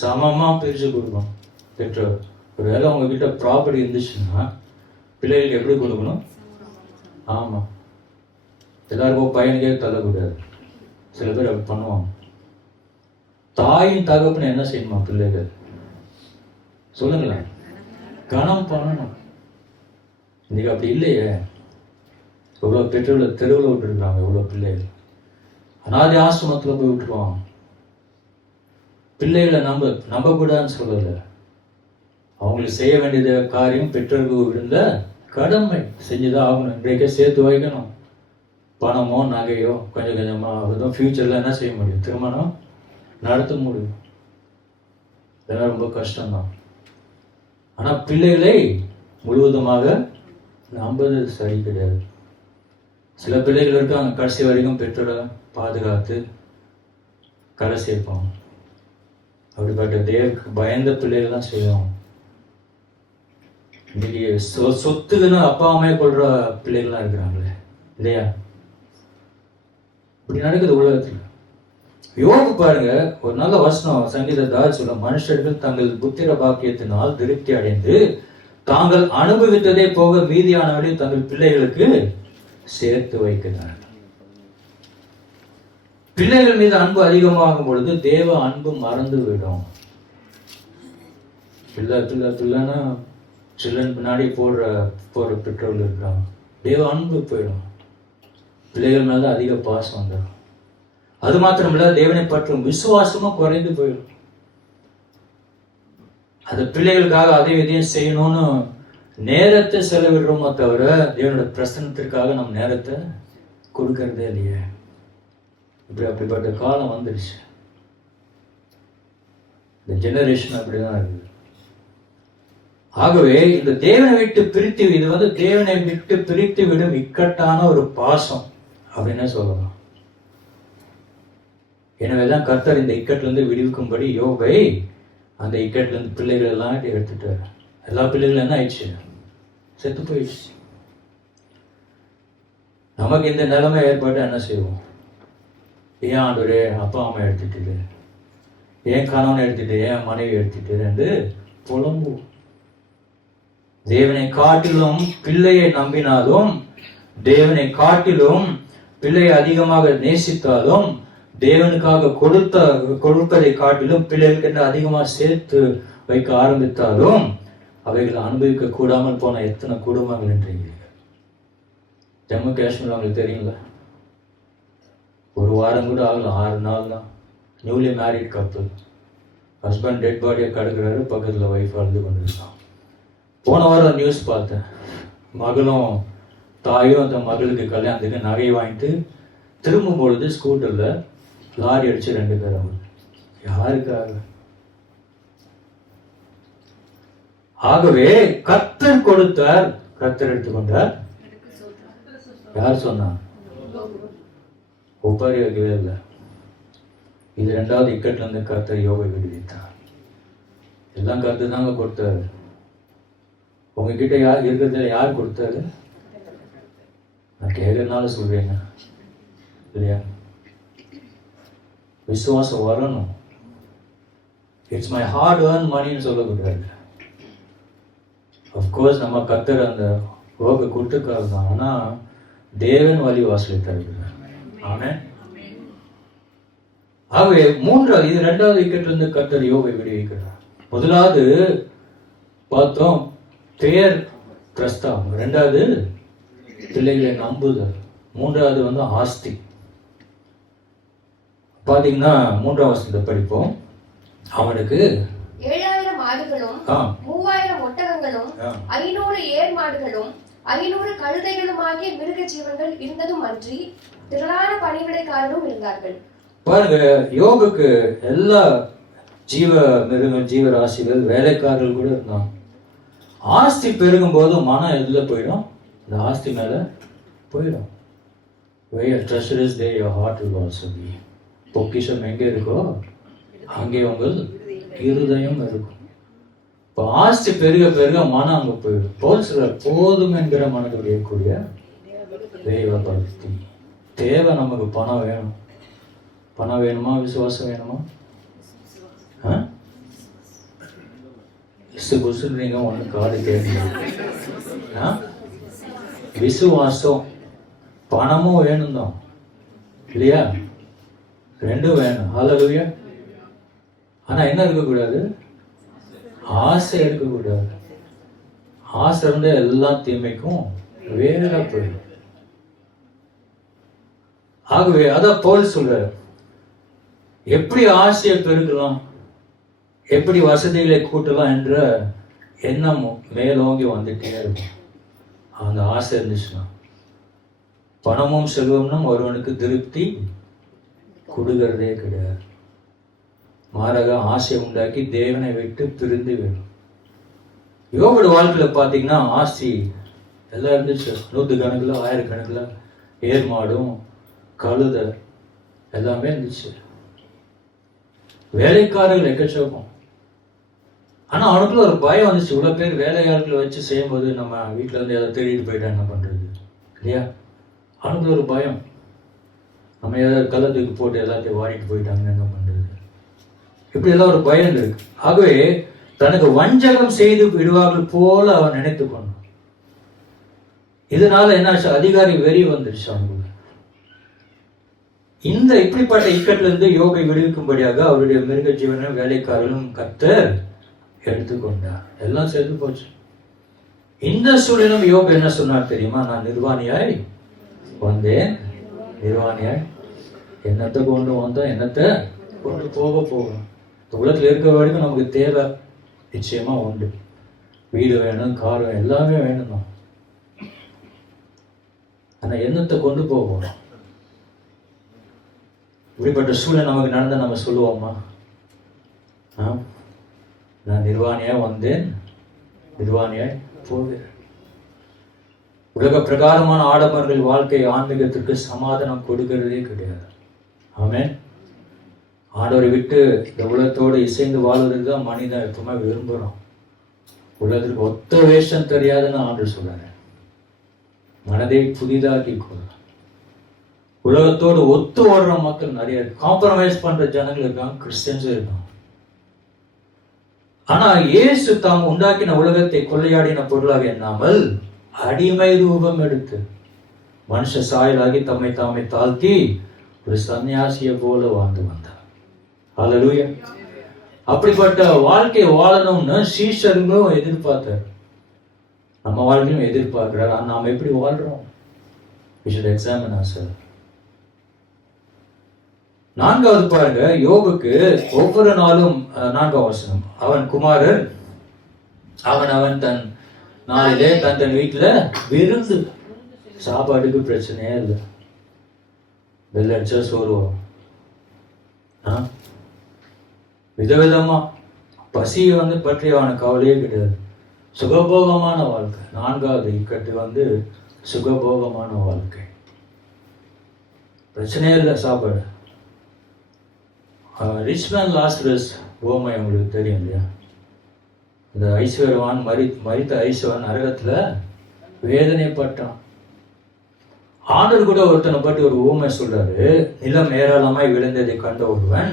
சமமா பிரிச்சு கொடுக்கணும். பெற்றோர் ஒருவேளை உங்ககிட்ட ப்ராப்பர்ட்டி இருந்துச்சுன்னா பிள்ளைகளுக்கு எப்படி கொடுக்கணும்? ஆமா, எல்லாருக்கும் பையனுக்கே தள்ளக்கூடாது. சில பேர் அப்படி பண்ணுவாங்க. தாயின் தகப்பனை என்ன செய்யணுமா பிள்ளைகள்? சொல்லுங்களேன். கனம் பண்ணணும். இன்னைக்கு அப்படி இல்லையே. எவ்வளவு பெற்றோர்களை தெருவில் விட்டுருக்காங்க. எவ்வளவு பிள்ளைகள் அனாதை ஆசிரமத்துல போய் விட்டுருவாங்க. பிள்ளைகளை நம்பக்கூடாதுன்னு சொல்லல. அவங்களுக்கு செய்ய வேண்டியது காரியம் பெற்றோர்கள் இருந்த கடமை செஞ்சுதான் ஆகணும். இன்றைக்கே சேர்த்து வைக்கணும். பணமோ நகையோ கொஞ்சம் கொஞ்சமா. அதுதான் ஃபியூச்சர்ல என்ன செய்ய முடியும்? திருமணம் நடத்த முடியும். இதெல்லாம் ரொம்ப கஷ்டம்தான். ஆனா பிள்ளைகளை முழுவதுமாக நம்பது சரி கிடையாது. சில பிள்ளைகள் இருக்காங்க, கடைசி வரைக்கும் பெற்றோரை பாதுகாத்து கரை சேர்ப்பாங்க. அப்படிப்பட்ட தேவக்கு பயந்த பிள்ளைகள் தான் செய்வோம். இன்னைக்கு சொத்துக்குன்னு அப்பா அம்மையை கொள்ற பிள்ளைகள்லாம் இருக்கிறாங்களே இல்லையா? இப்படி நடக்குது உலகத்துல. யோபு பாருங்க, ஒரு நல்ல வசனம் சங்கீதத்தார் சொல்ல, மனுஷர்கள் தங்கள் புத்திர பாக்கியத்தினால் திருப்தி அடைந்து தாங்கள் அனுபவித்ததே போக மீதியானவரை தங்கள் பிள்ளைகளுக்கு சேர்த்து வைக்கிறார்கள். பிள்ளைகள் மீது அன்பு அதிகமாகும் பொழுது தேவ அன்பு மறந்து விடும். பிள்ளைன்னா சில்லன் பின்னாடி போற பெற்றோர்கள் இருக்கிறாங்க. தேவ அன்பு போயிடும். பிள்ளைகள் மேல அதிக பாசம் வந்துடும். அது மாத்திரமில்ல, தேவனை பற்றும் விசுவாசமும் குறைந்து போயிடும். அந்த பிள்ளைகளுக்காக அதையும் இதையும் செய்யணும்னு நேரத்தை செலவிடுறோமோ தவிர தேவனோட பிரசனத்திற்காக நம்ம நேரத்தை கொடுக்கறதே இல்லையே. அப்படிப்பட்ட காலம் வந்துடுச்சு. இந்த ஜெனரேஷன் அப்படிதான் இருக்குது. ஆகவே இந்த தேவனை விட்டு பிரித்து, இது தேவனை விட்டு பிரித்து விடும் இக்கட்டான ஒரு பாசம் அப்படின்னு சொல்லலாம். எனவேதான் கர்த்தர் இந்த இக்கட்டுல இருந்து விடுவிக்கும்படி யோபை அந்த இக்கட்டுல இருந்து பிள்ளைகள் எல்லாம் எடுத்துட்டாரு. எல்லா பிள்ளைகளும் என்ன ஆயிடுச்சு? செத்து போயிடுச்சு. நமக்கு இந்த நிலைமை ஏற்பட்டு என்ன செய்வோம்? ஏன் ஆண்டவரே அப்பா அம்மா எடுத்துட்டு, ஏன் கணவனை எடுத்துட்டு, ஏன் மனைவி எடுத்துட்டு என்று புலம்புவோம். தேவனை காட்டிலும் பிள்ளையை நம்பினாலும், தேவனை காட்டிலும் பிள்ளையை அதிகமாக நேசித்தாலும், தேவனுக்காக கொடுப்பதை காட்டிலும் பிள்ளைகளுக்கு என்று அதிகமாக சேர்த்து வைக்க ஆரம்பித்தாலும் அவைகளை அனுபவிக்க கூடாமல் போன எத்தனை குடும்பங்கள் இன்றைக்கு. ஜம்மு காஷ்மீர் அவங்களுக்கு தெரியுங்களா? ஒரு வாரம் கூட ஆகல, 6 நாள் தான். நியூலி மேரிட் கப்பல். ஹஸ்பண்ட் டெட் பாடியை கடுக்கிறாரு, பக்கத்தில் ஒய்ஃப் அழுது கொண்டிருக்கான். போன வாரம் நியூஸ் பார்த்தேன். மகளும் தாயும் அந்த மகளுக்கு கல்யாணத்துக்கு நகை வாங்கிட்டு திரும்பும் பொழுது ஸ்கூட்டர்ல லாரி அடிச்சு 2 பேர். அவங்க யாருக்காக? ஆகவே கர்த்தர் கொடுத்தார், கர்த்தர் எடுத்துக்கொண்டார். யார் சொன்னா? ஒப்பாரி வைக்கவே இல்லை. இது 2வது இக்கட்ல இருந்து கர்த்தர் யோபை விடுவித்தார். எல்லாம் கருத்து தாங்க கொடுத்தாரு. உங்ககிட்ட யார் இருக்கிறதுல யார் கொடுத்தாரு? நான் கேட்கறதுனால சொல்றேங்க இல்லையா? விசுவாசம் வரணும். இட்ஸ் மை ஹார்ட் ஏர்ன் மணின்னு சொல்லக்கூடாது. அஃப்கோர்ஸ் நம்ம கர்த்தர் அந்த ஒர்க்கை கொடுத்துருக்காரு தான். ஆனால் தேவன் வழி வாசலை தருகிறார். ஆமென். ஆகவே மூன்றாவது, இது ரெண்டாவது விக்கெட்லேருந்து கர்த்தர் யோபை விடுவிக்கிறார். முதலாவது பார்த்தோம் பேர் பிரஸ்தாபம், ரெண்டாவது பிள்ளைகளை நம்புதல், மூன்றாவது வந்து ஆஸ்தி. பார்த்தீங்கன்னா 3ஆம் வசனத்தை படிப்போம். அவனுக்கு 7000 ஆடுகளும் 3000 ஒட்டகங்களும் 500 ஏர் மாடுகளும் 500 கழுதைகளுமாகிய மிருக ஜீவன்கள் இருந்ததும் அன்றி திரளான பணிவிடைக்காரரும் இருந்தார்கள். பாருங்க, யோபுக்கு எல்லா ஜீவராசிகள் வேலைக்காரர்கள் கூட இருந்தாங்க. ஆஸ்தி பெருகும் போது மனம் எதுல போயிடும்? இந்த ஆஸ்தி மேல போயிடும். Where your treasure is, there your heart will also be. பொக்கிஷம் எங்க இருக்கோ அங்கே உங்கள் இருதயம் இருக்கும். இப்போ ஆஸ்தி பெருக பெருக மனம் அங்க போயிடும். போல் சிலர் போதும் என்கிற மனதுடைய கூடிய தெய்வ பக்தி. தேவை நமக்கு பணம் வேணும். பணம் வேணுமா? விசுவாசம் வேணுமா? புசுன்றீங்க ஒண்ணு காது கேட்க. விசுவாசம் பணமும் வேணும் தான் இல்லையா? ரெண்டும் வேணும். ஹல்லேலூயா. ஆனா என்ன இருக்கக்கூடாது? ஆசை இருக்கக்கூடாது. ஆசை இருந்தா எல்லா தீமைக்கும் வேறா போயிடும். ஆகவே அதான் பவுல் சொல்றாரு, எப்படி ஆசையை பெருக்கலாம், எப்படி வசதிகளை கூட்டலாம் என்ற எண்ணமும் மேலோங்கி வந்துட்டே இருக்கும். அந்த ஆசை இருந்துச்சுன்னா பணமும் செல்வமும் ஒருவனுக்கு திருப்தி கொடுக்கிறதே கிடையாது. மாறாக ஆசை உண்டாக்கி தேவனை விட்டு பிரிந்து வேணும். யோபோட வாழ்க்கையில பாத்தீங்கன்னா ஆஸ்தி எல்லாம் இருந்துச்சு. 100 கணக்குல 1000 கணக்குல ஏர் மாடும் கழுதை எல்லாமே இருந்துச்சு. வேலைக்காரர்கள் எக்கச்சோக்கம். ஆனா அவனுக்குள்ள ஒரு பயம் வந்துச்சு. இவ்வளவு பேர் வேலையாட்களை வச்சு செய்யும்போது நம்ம வீட்டுல இருந்து எதாவது தேடிட்டு போயிட்டா என்ன பண்றது இல்லையா? அவனுக்குள்ள ஒரு பயம். நம்ம ஏதாவது கள்ளத்துக்கு போட்டு எல்லாத்தையும் வாடிட்டு போயிட்டாங்க என்ன பண்றது, இப்படி எல்லாம் ஒரு பயம் இருக்கு. ஆகவே தனக்கு வஞ்சகம் செய்து விடுவார்கள் போல அவன் நினைத்து கொண்டான். இதனால என்னாச்சு? அதிகாரி வெறி வந்துருச்சு அவனுக்கு. இந்த இப்படிப்பட்ட இக்கட்டிலிருந்து இருந்து யோபை விடுவிக்கும்படியாக அவருடைய மிருக ஜீவனும் வேலைக்காரர்களும் கர்த்தர் எடுத்துக்கொண்டார். எல்லாம் சேர்ந்து போச்சு. இந்த சூழலும் யோபு என்ன சொன்னார் தெரியுமா? நான் நிர்வாணியாய் வந்தேன், நிர்வாணியாய் என்னத்தை கொண்டு வந்தோம், என்னத்தை கொண்டு போகும். உலகத்தில் இருக்க வரைக்கும் நமக்கு தேவை நிச்சயமா உண்டு. வீடு வேணும், கார் வேணும், எல்லாமே வேணும் தான். ஆனா என்னத்தை கொண்டு போவோம்? இப்படிப்பட்ட சூழல் நமக்கு நடந்த நம்ம சொல்லுவோமா? நான் நிர்வாணியா வந்தேன், நிர்வாணியாய் போவேன். உலக பிரகாரமான ஆடம்பர்கள் வாழ்க்கை ஆன்மீகத்திற்கு சமாதானம் கொடுக்கிறதே கிடையாது. ஆமென். ஆண்டவரை விட்டு இந்த உலகத்தோடு இசைந்து வாழ்வதற்கு தான் மனிதன் எப்பவுமே விரும்புகிறோம். உலகத்திற்கு ஒத்த வேஷம் தெரியாதுன்னு ஆண்டவர் சொல்றாரு. மனதை புதிதாக்கி கொள்ள. உலகத்தோடு ஒத்து ஓடுற மக்கள் நிறைய இருக்கு. காம்ப்ரமைஸ் பண்ற ஜனங்கள் இருக்காங்க, கிறிஸ்டியன்ஸும் இருக்காங்க. ஆனா இயேசு தாம் உண்டாக்கின உலகத்தை கொள்ளையாடின பொருளாக எண்ணாமல் அடிமை ரூபம் எடுத்து மனுஷ சாயலாகி தம்மை தாமே தாழ்த்தி ஒரு சன்னியாசியை போல வாழ்ந்து வந்தார். ஹல்லேலூயா. அப்படிப்பட்ட வாழ்க்கை வாழணும்னு சீஷர்களும் எதிர்பார்த்தார். நம்ம வாழ்க்கையும் எதிர்பார்க்கிறார். நாம் எப்படி வாழ்றோம்? We should examine ourselves. 4வது பாருங்க, யோபுக்கு ஒவ்வொரு நாளும் 4ஆம் வசனம், அவன் குமாரர் அவன் தன் நாளிலே தன் வீட்டுல விருந்து. சாப்பாடுக்கு பிரச்சனையே இல்லை. வெள்ள அடிச்சா சோறு வரும். விதவிதமா பசி பற்றி அவனுக்கு கவலையே கிடையாது. சுகபோகமான வாழ்க்கை. 4வது இக்கட்டு சுகபோகமான வாழ்க்கை. பிரச்சனையே இல்லை சாப்பாடு. ரிச் மேன் லாஸ்டரஸ் ஓமை உங்களுக்கு தெரியும் இல்லையா? இந்த ஐஸ்வர்யவான் மரித்த ஐஸ்வரன் நரகத்துல வேதனைப்பட்டான். ஆண்டவர் கூட ஒருத்தனை பற்றி ஒரு ஊமை சொல்றாரு. நிலம் ஏராளமாய் விழுந்ததை கண்ட ஒருவன்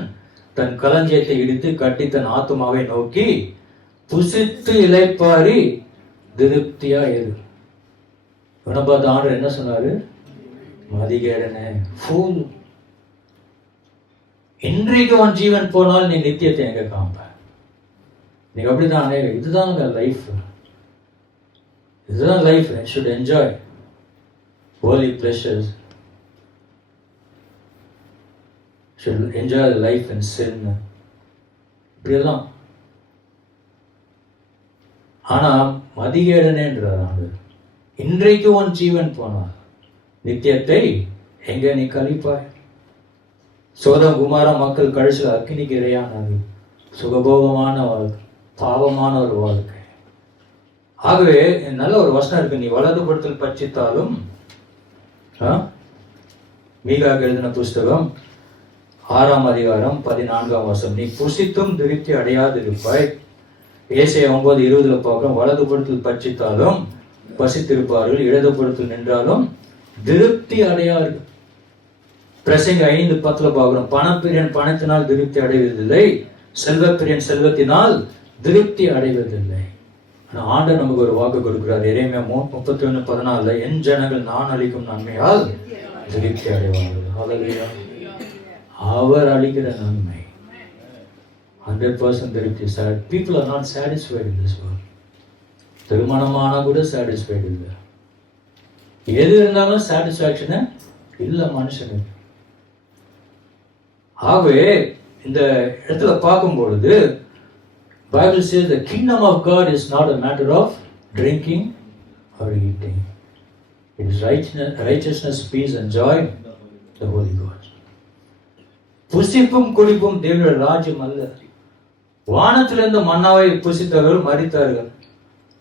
தன் களஞ்சியத்தை இடித்து கட்டி தன் ஆத்துமாவை நோக்கி புசித்து இளைப்பாரி திருப்தியா இரு. இவனை பார்த்து ஆண்டவர் என்ன சொன்னாரு? மதிகேடனே, ஃபூல், இன்றைக்கு உன் ஜீவன் போனால் நீ நித்தியத்தை எங்க காண்ப? நீங்க அப்படித்தானே? இதுதான் லைஃப், இதுதான் life. should enjoy worldly pleasures, should enjoy life in sin. இப்படியெல்லாம். ஆனா மதிகேடனேன்றார் ஆண்டவர். இன்றைக்கு உன் ஜீவன் போனால் நித்தியத்தை எங்க நீ கழிப்பாய்? சோதம் குமார மக்கள் கடைசியில் அக்கினிக்கு இரையானது. சுகபோகமான வாழ்க்கை, பாவமான ஒரு வாழ்க்கை. ஆகவே நல்ல ஒரு வசனம் இருக்கு. நீ வலதுபுறத்தில் பட்சித்தாலும், மீகாக்கு எழுதின புஸ்தகம் 6ஆம் அதிகாரம் 14ஆம் வசனம், நீ புசித்தும் திருப்தி அடையாது இருப்பாய். ஏசாயா 9:20 பார்க்கிறோம். வலதுபுறத்தில் பட்சித்தாலும் பசித்திருப்பார்கள், இடதுபுறத்தில் நின்றாலும் திருப்தி அடையார்கள். பிரசங்க 5:10 பார்க்கிறோம். பணப்பிரியன் பணத்தினால் திருப்தி அடைவதில்லை, செல்வப்பிரியன் செல்வத்தினால் திருப்தி அடைவதில்லை. ஆனால் ஆண்டவர் நமக்கு ஒரு வாக்கு கொடுக்கிறார். எரேமியா 31:14, என் ஜனங்கள் நான் அளிக்கும் நன்மையால் திருப்தி அடைவார்கள். ஹல்லேலூயா. அவர் அளிக்கிற நன்மை 100% திருப்தி. People are not satisfied in this world. திருமணமானா கூட சாட்டிஸ்ஃபைடு இல்லை. எது இருந்தாலும் சாட்டிஸ்ஃபேக்ஷனு இல்லை மனுஷனுக்கு. ஆகவே இந்த இடத்துல பார்க்கும் பொழுது Bible says the kingdom of God is not a matter of drinking or eating. It is righteousness, peace and joy, the Holy Ghost. புசிப்பும் குடிப்பும் தேவனுடைய ராஜ்யம் அல்ல. வானத்திலிருந்து மன்னாவை புசித்தவர்கள் மரித்தார்கள்.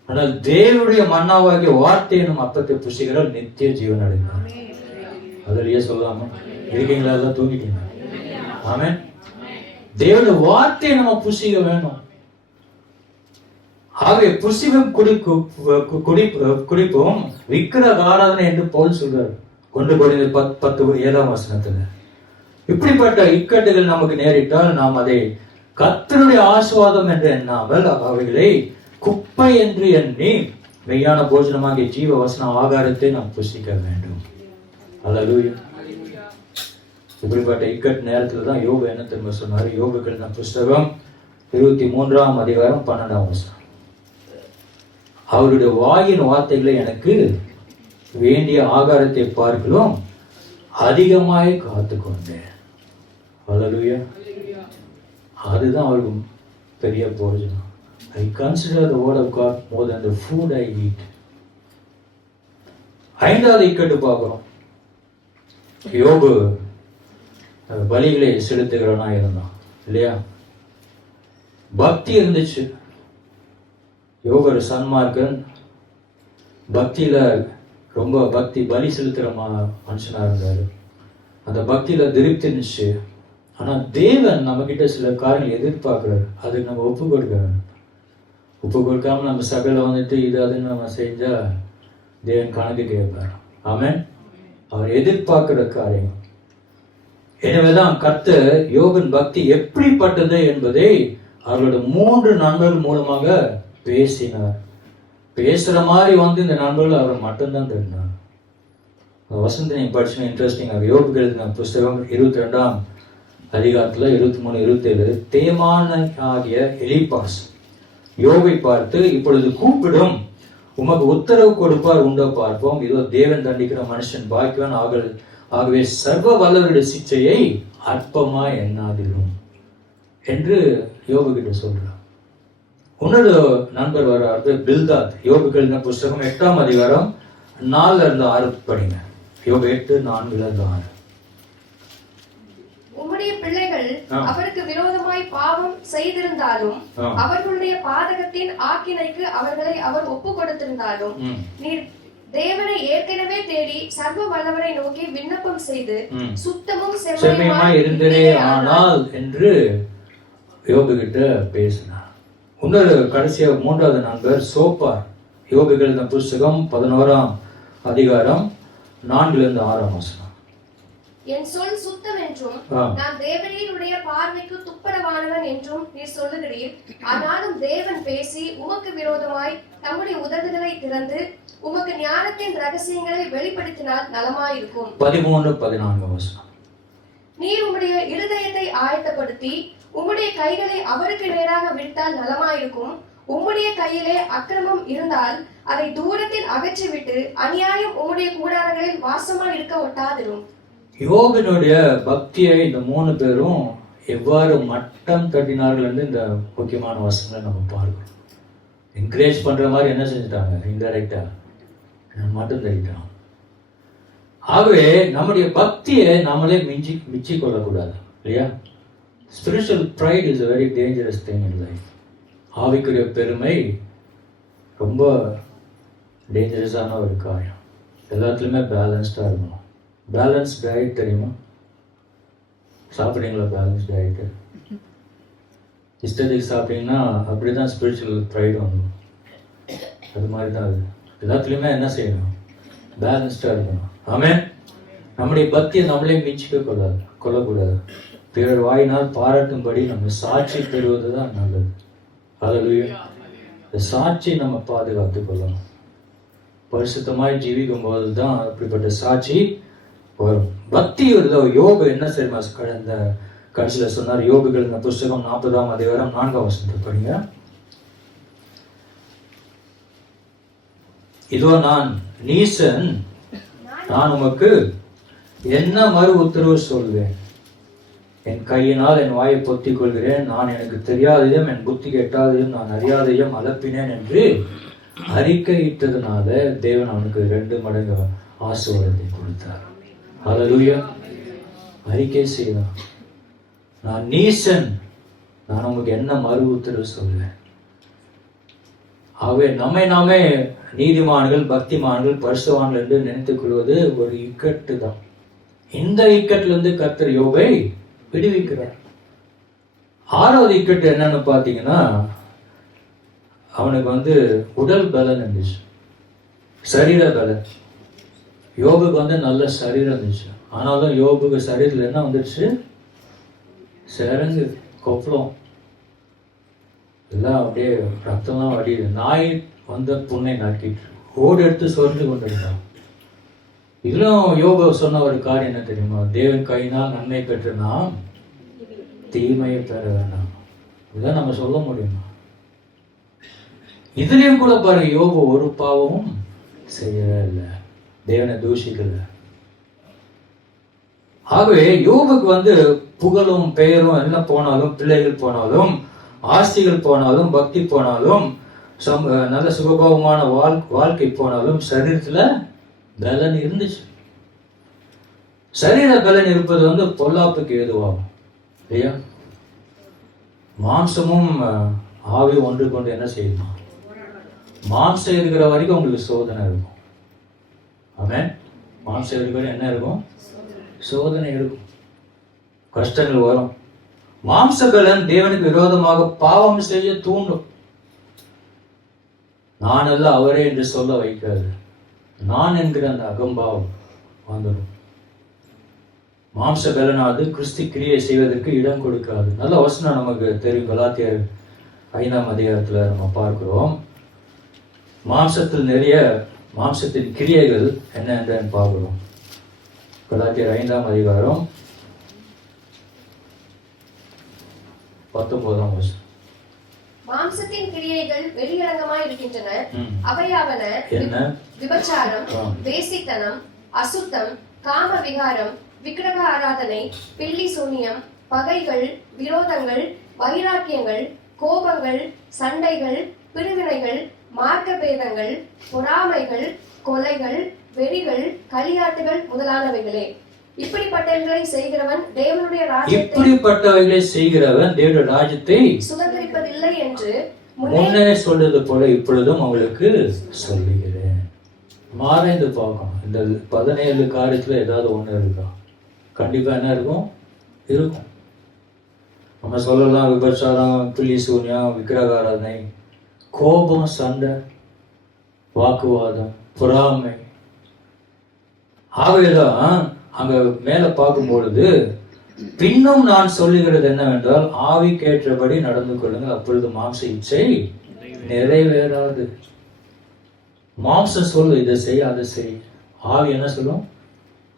ஆனால் தேவனுடைய மன்னாவாகிய வார்த்தை எனும் அப்பத்தை புசிக்கிறார் நித்திய ஜீவன் அடைந்தார். அதிலேயே சொல்லாம இருக்கீங்களா? எல்லாம் தூங்கிட்டீங்க. ஆமென். தேவனுடைய வார்த்தையை நம்ம புசிக்க வேணும். ஆகவே புசிப்பும் குடிப்பும் விக்கிரக ஆராதனை என்று பவுல் சொல்றார் 1 கொரிந்தியர் 10:7 வசனத்துல. இப்படிப்பட்ட இக்கட்டுகள் நமக்கு நேரிட்டால் நாம் அதை கர்த்தருடைய ஆசீர்வாதம் என்று எண்ணாமல் அவைகளை குப்பை என்று எண்ணி மெய்யான போஜனமாகிய ஜீவ வசன ஆகாரத்தை நாம் புசிக்க வேண்டும். அல்லேலூயா. இப்படிப்பட்ட இக்கட்டு நேரத்துல தான் யோபு என்ன திரும்ப சொன்னாரு? யோபுக்கள் புஸ்தகம் 23ஆம் அதிகாரம் 12ஆம் வசனம், அவருடைய வாயின் வார்த்தைகளை எனக்கு வேண்டிய ஆகாரத்தை பார்க்கலாம் அதிகமாய் காத்து கொண்டேன். அல்லேலூயா. அதுதான் அவருக்கு பெரிய போஜனம். I consider the word of God more than the food I eat. 5வது இக்கட்டு பார்க்கிறோம். யோபு பலிகளை செலுத்துகிறவனா இருந்தான் இல்லையா? பக்தி இருந்துச்சு. யோபு ஒரு சன்மார்க்கன், பக்தியில ரொம்ப பக்தி, பலி செலுத்துற மனுஷனா இருந்தாரு. அந்த பக்தியில திருப்தி இருந்துச்சு. ஆனா தேவன் நம்ம கிட்ட சில காரியங்கள் எதிர்பார்க்கிறார். அதுக்கு நம்ம ஒப்பு கொடுக்கிறோம். ஒப்பு கொடுக்காம நம்ம சகல வந்துட்டு இது அதுன்னு நம்ம செஞ்சா தேவன் கணக்கு கேட்பார். ஆமென். அவர் எதிர்பார்க்கிற காரியம். எனவேதான் கர்த்தர் யோபின் பக்தி எப்படிப்பட்டது என்பதை அவர்களோட 3 நண்பர்கள் மூலமாக பேசினார். பேசுற மாதிரி இந்த நண்பர்கள் அவர் மட்டும்தான் தெரிந்தார். வசந்த் நீங்க படிச்சுன்னா இன்ட்ரெஸ்டிங். யோபுக்கு எழுதின புஸ்தகம் 22ஆம் அதிகாரத்துல 23-27, தேமான ஆகிய எலிபாஸ் யோபை பார்த்து, இப்பொழுது கூப்பிடும், உமக்கு உத்தரவு கொடுப்பார், உண்டோ பார்ப்போம். இதோ தேவன் தண்டிக்கிற மனுஷன் பாக்கியவான் ஆகவே சர்வ வல்லவருடைய சிச்சையை அற்பமா எண்ணாதிரும் என்று யோபு கிட்ட சொல்றார். இன்னொரு நண்பர் வர்றாரு, பில்தாத். யோபுக்கு எழுதின புஸ்தகம் 8ஆம் அதிகாரம் 4-6 படிங்க. யோபு 8:4-6. உம்முடைய பிள்ளைகள் அவருக்கு விரோதமாய் பாவம் செய்திருந்தாலும், அவர்களுடைய பாதகத்தின் ஆக்கினைக்கு அவர்களை அவர் ஒப்பு கொடுத்திருந்தாலும், நீர் தேவனை ஏற்கனவே தேடி சர்வ வல்லவரை நோக்கி விண்ணப்பம் செய்து சுத்தமும் செம்மையுமாய் இருந்ததே ஆனால் என்று யோபு கிட்ட பேசினார். இன்னொரு கடைசியா 3வது நண்பர் சோப்பார். யோபுகள் எழுதின புஸ்தகம் 11ஆம் அதிகாரம் 4-6 வசனம். என் சொல் சுத்தம் என்றும் நான் தேவரீருடைய பார்வைக்கு துப்பரவானவன் என்றும் நீர் சொல்லுகிறீர். ஆனாலும் தேவன் பேசி உமக்கு விரோதமாய் தம்முடைய உதடுகளை திறந்து உமக்கு ஞானத்தின் ரகசியங்களை வெளிப்படுத்தினால் நலமாயிருக்கும். 13-14 வசனம். நீர் உம்முடைய இருதயத்தை ஆயத்தப்படுத்தி உம்முடைய கைகளை அவருக்கு நேராக விட்டால் நலமாயிருக்கும். உம்முடைய கையிலே அக்கிரமம் இருந்தால் அதை தூரத்தில் அகற்றிவிட்டு அநியாயம் உம்முடைய கூடாரங்களில் வாசமாய் இருக்க ஒட்டாதிரும். யோபனுடைய பக்தியை இந்த 3 பேரும் எவ்வாறு மட்டம் தட்டினார்கள் என்று இந்த முக்கியமான வசனங்களை நம்ம பார்க்கணும். என்கரேஜ் பண்ற மாதிரி என்ன செஞ்சுட்டாங்க? இன்டைரக்டா மட்டும் தட்டிட்டாங்க. ஆகவே நம்முடைய பக்தியை நம்மளே மிஞ்சி கொள்ளக்கூடாது இல்லையா? Spiritual fried is a very dangerous thing in life. ஆவிக்குரிய பெருமை ரொம்ப டேஞ்சரஸான ஒரு காரியம். எல்லாத்துலேயுமே பேலன்ஸ்டாக இருக்கணும். பேலன்ஸ் டயட் தெரியுமா? சாப்பிட்றீங்களா? பேலன்ஸ் டயட்டு இஷ்டத்துக்கு சாப்பிட்டீங்கன்னா அப்படி தான் ஸ்பிரிச்சுவல் ப்ரைடு வந்துடும். அது மாதிரி தான் அது. எல்லாத்துலேயுமே என்ன செய்யணும்? பேலன்ஸ்டாக இருக்கணும். ஆமென். நம்முடைய பக்தியை நம்மளே கொள்ளக்கூடாது. பிறர் வாயினால் பாராட்டும்படி நம்ம சாட்சி பெறுவது தான் நல்லது. ஹல்லேலூயா. இந்த சாட்சி நம்ம பாதுகாத்துக் கொள்ளணும். பரிசுத்தமாய் ஜீவிக்கும் போது தான் அப்படிப்பட்ட சாட்சி வரும். பக்தி யோபு என்ன செய்யுமா? கடந்த கடைசியில சொன்னார். யோபுகள் இந்த புஸ்தகம் 40ஆம் அதிகாரம் 4ஆம் வசனத்தை படிங்க. இதோ நான் நீசன், நான் உமக்கு என்ன மறு உத்தரவு சொல்வேன்? என் கையினால் என் வாயை பொத்திக் கொள்கிறேன். நான் எனக்கு தெரியாததையும் என் புத்தி கெட்டாததையும் நான் அறியாதையும் அலப்பினேன் என்று அறிக்கையிட்டதுனால தேவன் அவனுக்கு 2 மடங்கு ஆசீர்வாதத்தை கொடுத்தார். ஹல்லேலூயா. அறிக்கை செய்தான். நான் நீசன், நான் உங்களுக்கு என்ன மறு உத்தரவு சொல்வேன்? ஆகவே நம்மை நாமே நீதிமான்கள், பக்திமான்கள், பரிசுத்தவான்கள் என்று நினைத்துக் கொள்வது ஒரு இக்கட்டு தான். இந்த இக்கட்டிலிருந்து கர்த்தர் யோபை விடுவிக்கிறார். 6வது இக்கட்டு என்னன்னு பார்த்தீங்கன்னா, அவனுக்கு உடல் பலன் இருந்துச்சு, சரீர பலன். யோபுக்கு நல்ல சரீரம் இருந்துச்சு. ஆனாலும் யோபுக்கு சரீரத்தில் என்ன வந்துடுச்சு? சிறங்கு, கொப்பளம் எல்லாம் அப்படியே ரத்தம்லாம் வடியுது. நாய் புண்ணை நாக்கிட்டு ஓடு எடுத்து சொரிந்து கொண்டிருந்தான். இதுலும் யோபு சொன்ன ஒரு காரியம் என்ன தெரியுமா? தேவன் கையினால் நன்மை பெற்று நாம் தீமையை பெற வேண்டாம். இதுதான் நம்ம சொல்ல முடியுமா? இதுலயும் கூட பாருங்க, யோபு ஒரு பாவமும் செய்யவே இல்லை, தேவனை தூஷிக்கல. ஆகவே யோபுக்கு புகழும் பெயரும் என்ன போனாலும், பிள்ளைகள் போனாலும், ஆஸ்திகள் போனாலும், பக்தி போனாலும், நல்ல சுகபோகமான வாழ்க்கை போனாலும் சரீரத்துல பலன் இருந்துச்சு. சரீர பலன் இருப்பது பொல்லாப்புக்கு ஏதுவாகும் இல்லையா? மாம்சமும் ஆவி ஒன்று கொண்டு என்ன செய்யணும்? மாம்சம் இருக்கிற வரைக்கும் உங்களுக்கு சோதனை இருக்கும். ஆமென். மாம்சம் இருக்கிற என்ன இருக்கும்? சோதனை இருக்கும், கஷ்டங்கள் வரும். மாம்ச பலன் தேவனுக்கு விரோதமாக பாவம் செய்ய தூண்டும். நான் அல்ல அவரே என்று சொல்ல வைக்காது. நான் என்கிற அந்த அகம்பாவம் வந்துடும். மாம்ச பலனாது கிறிஸ்து கிரியை செய்வதற்கு இடம் கொடுக்காது. நல்ல வசனம் நமக்கு தெரியும். கலாத்தியர் 5ஆம் அதிகாரத்துல நம்ம பார்க்கிறோம். மாம்சத்தில் நிறைய மாம்சத்தின் கிரியைகள் என்ன என்று பார்க்கிறோம். கலாத்தியர் 5ஆம் அதிகாரம் 19ஆம் வசனம். மாம்சத்தின் கிரியைகள் வெளியரங்கமாய் இருக்கின்றன. அவையாவன விபச்சாரம், வேசித்தனம், அசுத்தம், காம விகாரம், விக்கிரக ஆராதனை, பில்லி சூனியம், பகைகள், விரோதங்கள், வைராக்கியங்கள், கோபங்கள், சண்டைகள், பிரிவினைகள், மார்க்க பேதங்கள், பொறாமைகள், கொலைகள், வெறிகள், களியாட்டுகள் முதலானவைகளே. இப்படிப்பட்டவைகளை செய்கிறவன் தேவனுடைய ராஜ்யத்தை சுதந்திரிப்பதில்லை என்று முன்னே சொல்றது போல இப்பொழுதும் அவங்களுக்கு சொல்லுகிறேன். மாறைந்து பார்க்கணும். இந்த 17 காரியத்துல ஏதாவது ஒண்ணு இருக்கா? கண்டிப்பா என்ன இருக்கும்? நம்ம சொல்லலாம் விபச்சாரம், பில்லி சூன்யம், விக்கிரகாராதனை, கோபம், சண்டை, வாக்குவாதம், பொறாமை. ஆகவேதான் அங்க மேல பார்க்கும் பொழுது பின்னும் நான் சொல்லுகிறது என்னவென்றால் ஆவிக்கேற்றபடி நடந்து கொள்ளுங்கள், அப்பொழுது மாம்ச இச்சை நிறைவேறாது. மாம்சம் சொல்லு இதை செய் அதை செய், ஆவி என்ன சொல்லும்?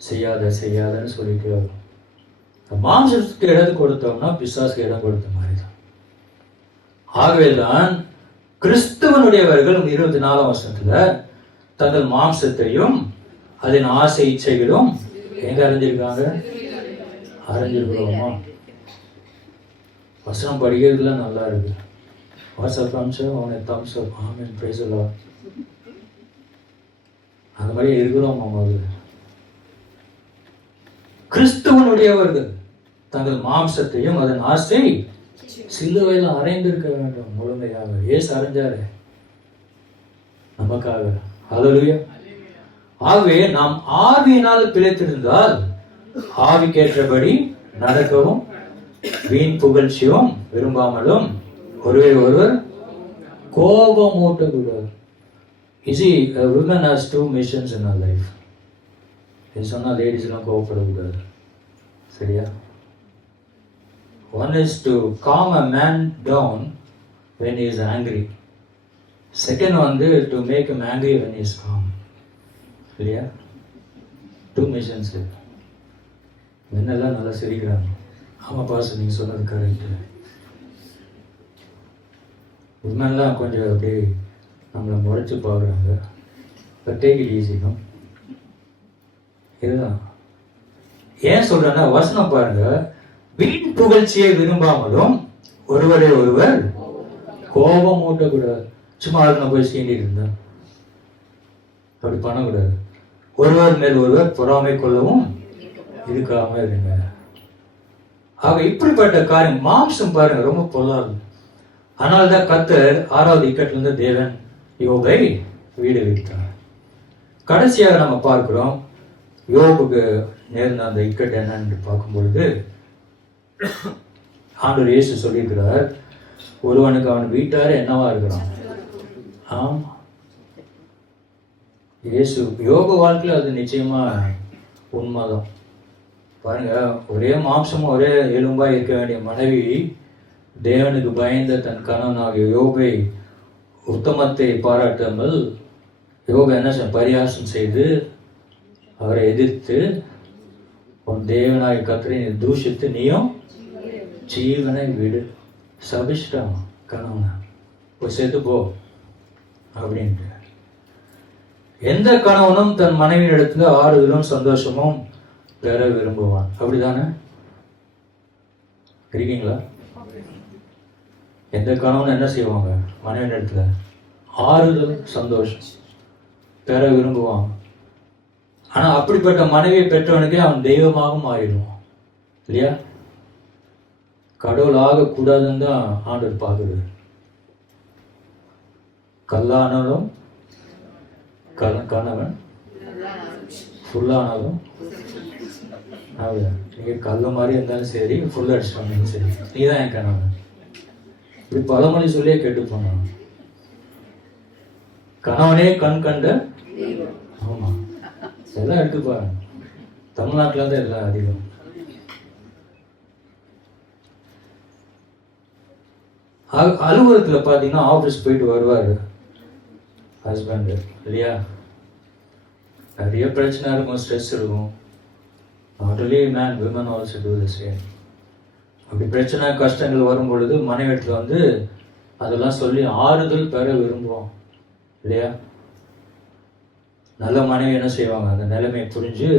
செய்யாதன்னு சொல்லிட்டு வரும். மாம்சத்துக்கு இடம் கொடுத்தோம்னா பிசாசுக்கு இடம் கொடுத்த மாதிரி தான். ஆகவேதான் கிறிஸ்துவனுடையவர்கள் 24ஆம் வசனத்துல தங்கள் மாம்சத்தையும் அதன் ஆசை இச்சைகளும் எங்க அறிஞ்சிருக்காங்க? அறிஞ்சிருக்கிறோமா? வசனம் படிக்கிறதுல நல்லா இருக்கு. வாட்ஸ்அப் அம்சம் அவனை Thums up, amen, praise the Lord. அந்த மாதிரி இருக்கிறோம். முதல்ல கிறிஸ்துவனுடையவர்கள் தங்கள் மாம்சத்தையும் அதன் ஆசை சிலுவையில் அறைந்திருக்க வேண்டும் முழுமையாக. ஏசு அறைஞ்சாரு நமக்காக. ஹல்லேலூயா. ஆகவே நாம் ஆவியினால் பிழைத்திருந்தால் ஆவிக்கேற்றபடி நடக்கவும் வீண் புகழ்ச்சியும் விரும்பாமலும் ஒருவர் கோபம் ஊட்டக்கூடாது. You see, a woman has two missions in her life. இது சொன்னா லேடிஸ் எல்லாம் கோவப்படக்கூடாது, சரியா? One is to calm a man down when he is angry. Second வந்து to make him angry when he is calm. சரியா? Two missions. என்னெல்லாம் நல்லா சிரிக்கிறாங்க. ஆமா பாஸ், நீங்க சொன்னது கரெக்ட். உண்மையெல்லாம் கொஞ்சம் அப்படியே நம்மளை முறைச்சு பார்க்குறாங்க. But take it easy. இதுதான் ஏன் சொல்றேன்னா, வசனம் பாருங்க, வீண் புகழ்ச்சியை விரும்பாமலும் ஒருவரை ஒருவர் கோபம் ஊட்டக்கூடாது. சும்மா ஆளுங்க போய் சீண்டிட்டு இருந்தா அப்படி பண்ணக்கூடாது. ஒருவர் மேல் ஒருவர் பொறாமை கொள்ளவும் இருக்காம இருங்க. ஆக இப்படிப்பட்ட காரியம் மாம்சம் பாருங்க ரொம்ப பொல்லாது. அதனால்தான் கர்த்தர் 6வது இக்கட்டிலிருந்து தேவன் யோபை வீடு வைத்தார். கடைசியாக நம்ம பார்க்கிறோம், யோபுக்கு நேர்ந்த அந்த இக்கட்டு என்னன்னு பார்க்கும் பொழுது ஆண்டவர் இயேசு சொல்லியிருக்கிறார், ஒருவனுக்கு அவன் வீட்டார என்னவா இருக்கிறான். ஆமா, இயேசு யோபு வாழ்க்கையில் அது நிச்சயமா உண்மைதான். பாருங்க, ஒரே மாம்சமும் ஒரே எலும்பா இருக்க வேண்டிய மனைவி தேவனுக்கு பயந்த தன் கணவனாகிய யோபை உத்தமத்தை பாராட்டாமல் யோபு என்ன பரியாசம் செய்து அவரை எதிர்த்து, உன் தேவனாய் கர்த்தரை நீ தூஷித்து நீயும் ஜீவனை விடு, சபிஷ்டம் கணவனை போய் செத்து போ அப்படின்ட்டு. எந்த கணவனும் தன் மனைவி இடத்துல ஆறுதலும் சந்தோஷமும் பெற விரும்புவான். அப்படிதானே இருக்கீங்களா? எந்த கணவனும் என்ன செய்வாங்க? மனைவி இடத்துல ஆறுதல் சந்தோஷம் பெற விரும்புவாங்க. ஆனா அப்படிப்பட்ட மனைவியை பெற்றவனுக்கே அவன் தெய்வமாகவும் மாறிடுவான், இல்லையா? கடவுள் ஆகக்கூடாதுன்னு தான் ஆண்டவர் பார்க்குது. கல்லானாலும் கணவன் ஃபுல்லானாலும் நீங்க கல்ல மாதிரி இருந்தாலும் சரி, ஃபுல் அடிச்சிட்டாலும் சரி, நீதான் என் கணவன். இப்படி பழமொழி சொல்லியே கெட்டு போனான். கணவனே கண் கண்ட. ஆமா, எல்லாம் எடுத்து பாருங்க, தமிழ்நாட்டில் தான் எல்லாம் அதிகம். அலுவலகத்தில் பார்த்தீங்கன்னா ஆஃபீஸ் போயிட்டு வருவார் ஹஸ்பண்ட், இல்லையா? நிறைய பிரச்சனை இருக்கும், ஸ்ட்ரெஸ் இருக்கும். Not only man, women also do the same. அப்படி பிரச்சனை கஷ்டங்கள் வரும் பொழுது மனைவிடத்தில் வந்து அதெல்லாம் சொல்லி ஆறுதல் பெற விரும்புவோம், இல்லையா? நல்ல மனைவி என்ன செய்வாங்க? அந்த நிலைமையை புரிஞ்சு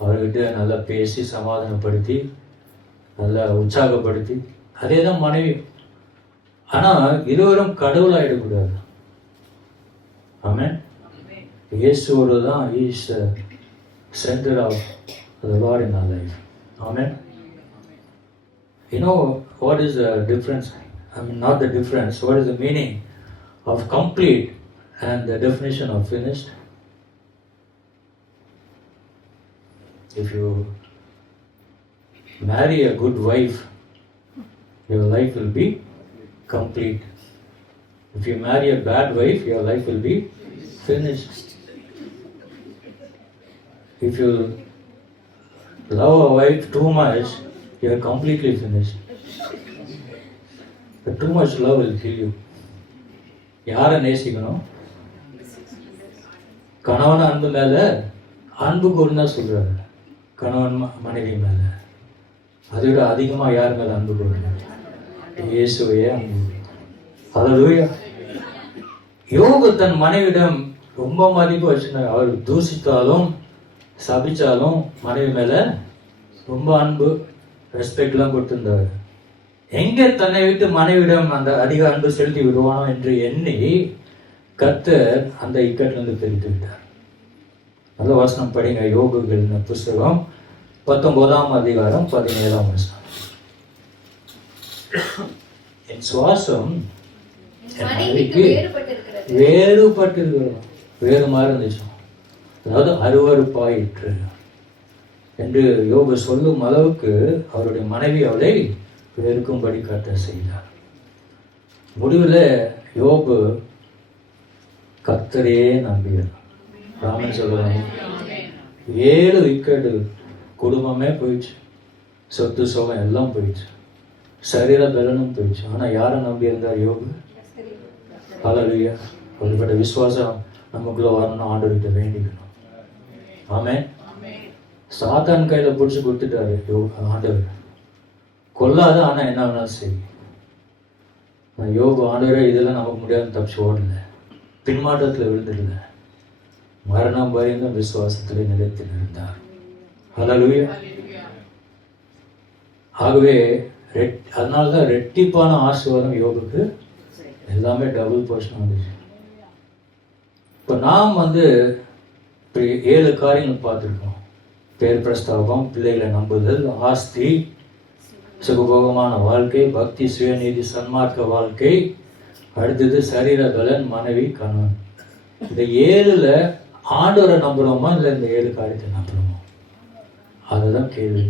அவர்கிட்ட நல்லா பேசி சமாதானப்படுத்தி நல்லா உற்சாகப்படுத்தி, அதே தான் மனைவி. ஆனால் இருவரும் கடவுளாயிடக்கூடாது. ஆமென். இயேசுவோடு தான் is centre of the Lord in our life. Amen. You know what is the difference? I mean, not the difference. What is the meaning of complete and the definition of finished? If you marry a good wife, your life will be complete. If you marry a bad wife, your life will be finished. If you love a wife too much, you are completely finished. But too much love will kill you. யாரை நேசிக்கணும்? கணவன் அன்பு மேல அன்பு கூர்ந்தா சொல்றாரு. கணவன் மனைவி மேல அதை விட அதிகமா யார் மேல அன்பு கூர்ந்தார்? இயேசுவையே அன்பு. ஹல்லேலூயா. யோபு தன் மனைவியிடம் ரொம்ப மதிப்பு வச்சிருந்தார். அவர் தூசித்தாலும் சபிச்சாலும் மனைவி மேல ரொம்ப அன்பு, ரெஸ்பெக்ட்லாம் கொடுத்திருந்தார். எங்க தன்னை விட்டு மனைவிடம் அந்த அதிக அன்பு செலுத்தி விடுவானோ என்று எண்ணி கர்த்தர் அந்த இக்கட்டிலிருந்து பிரித்து விட்டார். நல்ல வசனம் படிங்க. யோபுகளின் புஸ்தகம் 19ஆம் அதிகாரம் 17ஆம் வசனம். என் சுவாசம் என் மனைவிக்கு வேறுபட்டிருக்கிறோம். வேறு மாதிரி இருந்துச்சு, அதாவது அருவருப்பாயிற்று என்று யோபு சொல்லும் அளவுக்கு அவருடைய மனைவி அவளை வெறுக்கும்படி கர்த்தர் செய்தார். முடிவில் யோபு கர்த்தரையே நம்பினார். ராமன் சொல்றாங்க, 7 விக்கெட்டு, குடும்பமே போயிடுச்சு, சொத்து சோகம் எல்லாம் போயிடுச்சு, சரீர பலனும் போயிடுச்சு. ஆனா யாரை நம்பி இருந்தார் யோபு? ஹல்லேலூயா. அப்படிப்பட்ட விசுவாசம் நமக்குள்ள வரணும். ஆண்டவர்கிட்ட வேண்டிக்கணும். ஆமென். சாத்தான் கையில பிடிச்சி கொடுத்துட்டாரு ஆண்டவர். கொல்லாத, ஆனா என்ன வேணாலும் சரி. யோபு ஆண்டவரே இதெல்லாம் நமக்கு முடியாதுன்னு தப்பிச்சு ஓடல, பின்மாற்றத்தில் விழுந்துடல, மரணம் பயந்த விசுவாசத்திலே நிலைத்து நின்றார். ஹல்லேலூயா. ஆகவே அதனால்தான் ரெட்டிப்பான ஆசீர்வாதம் யோபுக்கு, எல்லாமே டபுள் போர்ஷன் வந்துச்சு. இப்போ நாம் 7 காரியங்கள் பார்த்துருக்கோம். பேர் பிரஸ்தாபம், பிள்ளைகளை நம்புதல், ஆஸ்தி, சுகபோகமான வாழ்க்கை, பக்தி, சுயநீதி, சன்மார்க்க வாழ்க்கை, அடுத்தது சரீர பலன், மனைவி, கணவன். இந்த 7ல் ஆண்டவரை நம்புறோமா இல்லை இந்த 7 காரியத்தை நம்புறோமா? அதுதான் கேள்வி.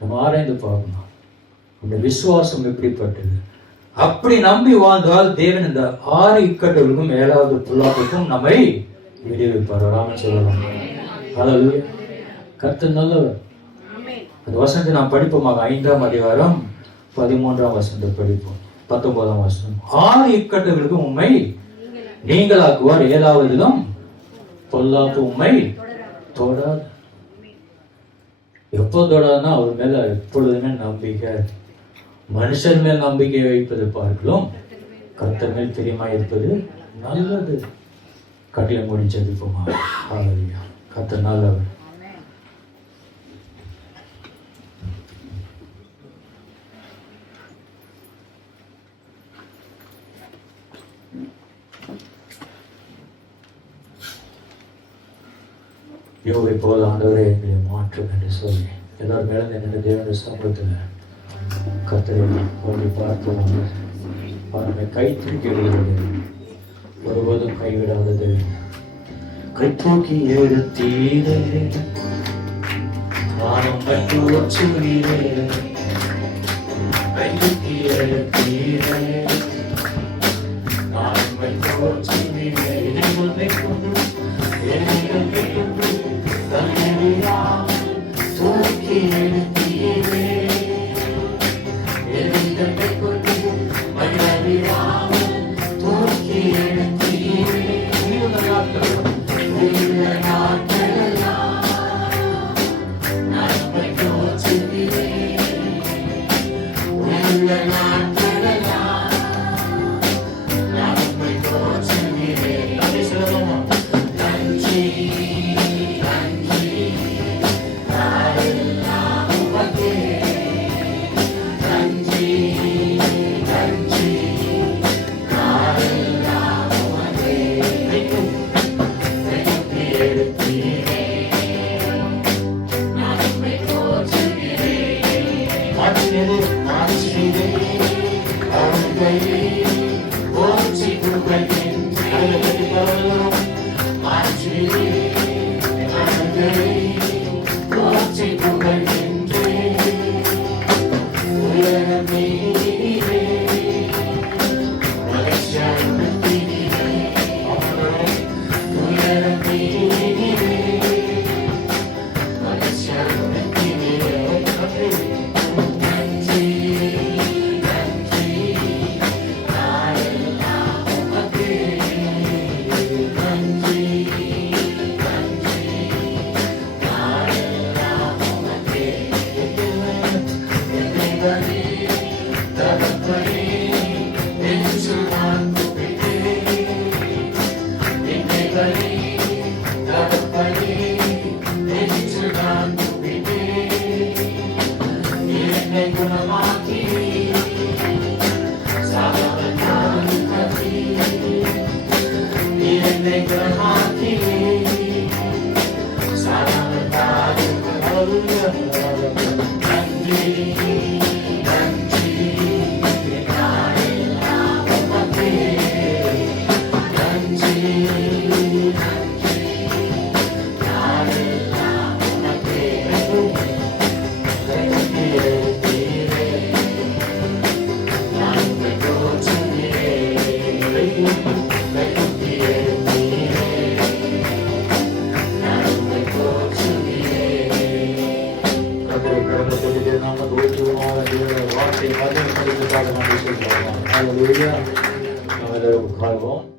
நம்ம ஆராய்ந்து பார்க்கணும் இந்த விசுவாசம் எப்படிப்பட்டது. அப்படி நம்பி வாழ்ந்தால் தேவன் இந்த 6 இக்கட்டுகளுக்கும் 7வது புல்லாப்புக்கும் நம்மை விடுவிப்பார். ராமன் சொல்லலாம். ஹல்லேலூயா. கர்த்தர் நல்லவர். அந்த வசனத்தை நாம் படிப்போமாக. 5ஆம் அதிகாரம் 13ஆம் வசனத்தை படிப்போம். 19ஆம் வசனம். 6 இக்கட்டுகளுக்கும் உம்மை நீங்களாக்குவார், 7வதிலும் பொல்லாப்பு உம்மை தொடாது. எப்போ தொடாதுன்னா அவர் மேல எப்பொழுதுமே நம்பிக்கை. மனுஷன் மேல் நம்பிக்கை வைப்பது பார்க்கலாம் கர்த்தர் மேல் பிரியமாய் இருப்பது நல்லது. கட்டில முடிச்சது போமா. ஹல்லேலூயா. கர்த்தர் நல்லவர். யோபை போல ஆண்டவரே எங்களை மாற்றும் என்று சொல்லி எல்லாரும் மேலும் என்னுடைய தேவனுடைய சமூகத்தில் கர்த்தரை ஒன்று பார்ப்போம். அவரை கை தூக்கிடுகிறது, ஒருபோதும் கைவிடாதது. கை தூக்கி எடுத்தீரே, வானம் மட்டும் சூரியரே, கை தூக்கி எடுத்தீரே, வானம் மட்டும் சூரியரே, தூக்கி எடுத்தீரே, தூக்கி எடுத்தீரே, போற்றி புகழ்கின்றேன். தேவனே தகப்பனே என்று நான் துதித்தேன். என்னை குணமாக்கி சாதவனாய் கட்டி என்னை குணமாக்கி சாதவனாய் நன்றி நன்றி நாளெல்லாம் உமக்கே நன்றி நன்றி நாளெல்லாம் உமக்கே நன்றியே தீரே நான் உம்மை போற்றுகிறேன். நன்றியே தீரே நான் உம்மை போற்றுகிறேன். கர்த்தருடைய கரங்களை நாம தோற்றுவோமாக வார்த்தை பதில் படிப்பதற்காக நன்றி சொல்கிறோம். ஹalleluya. நாம் எல்லாரும் உட்காருவோம்.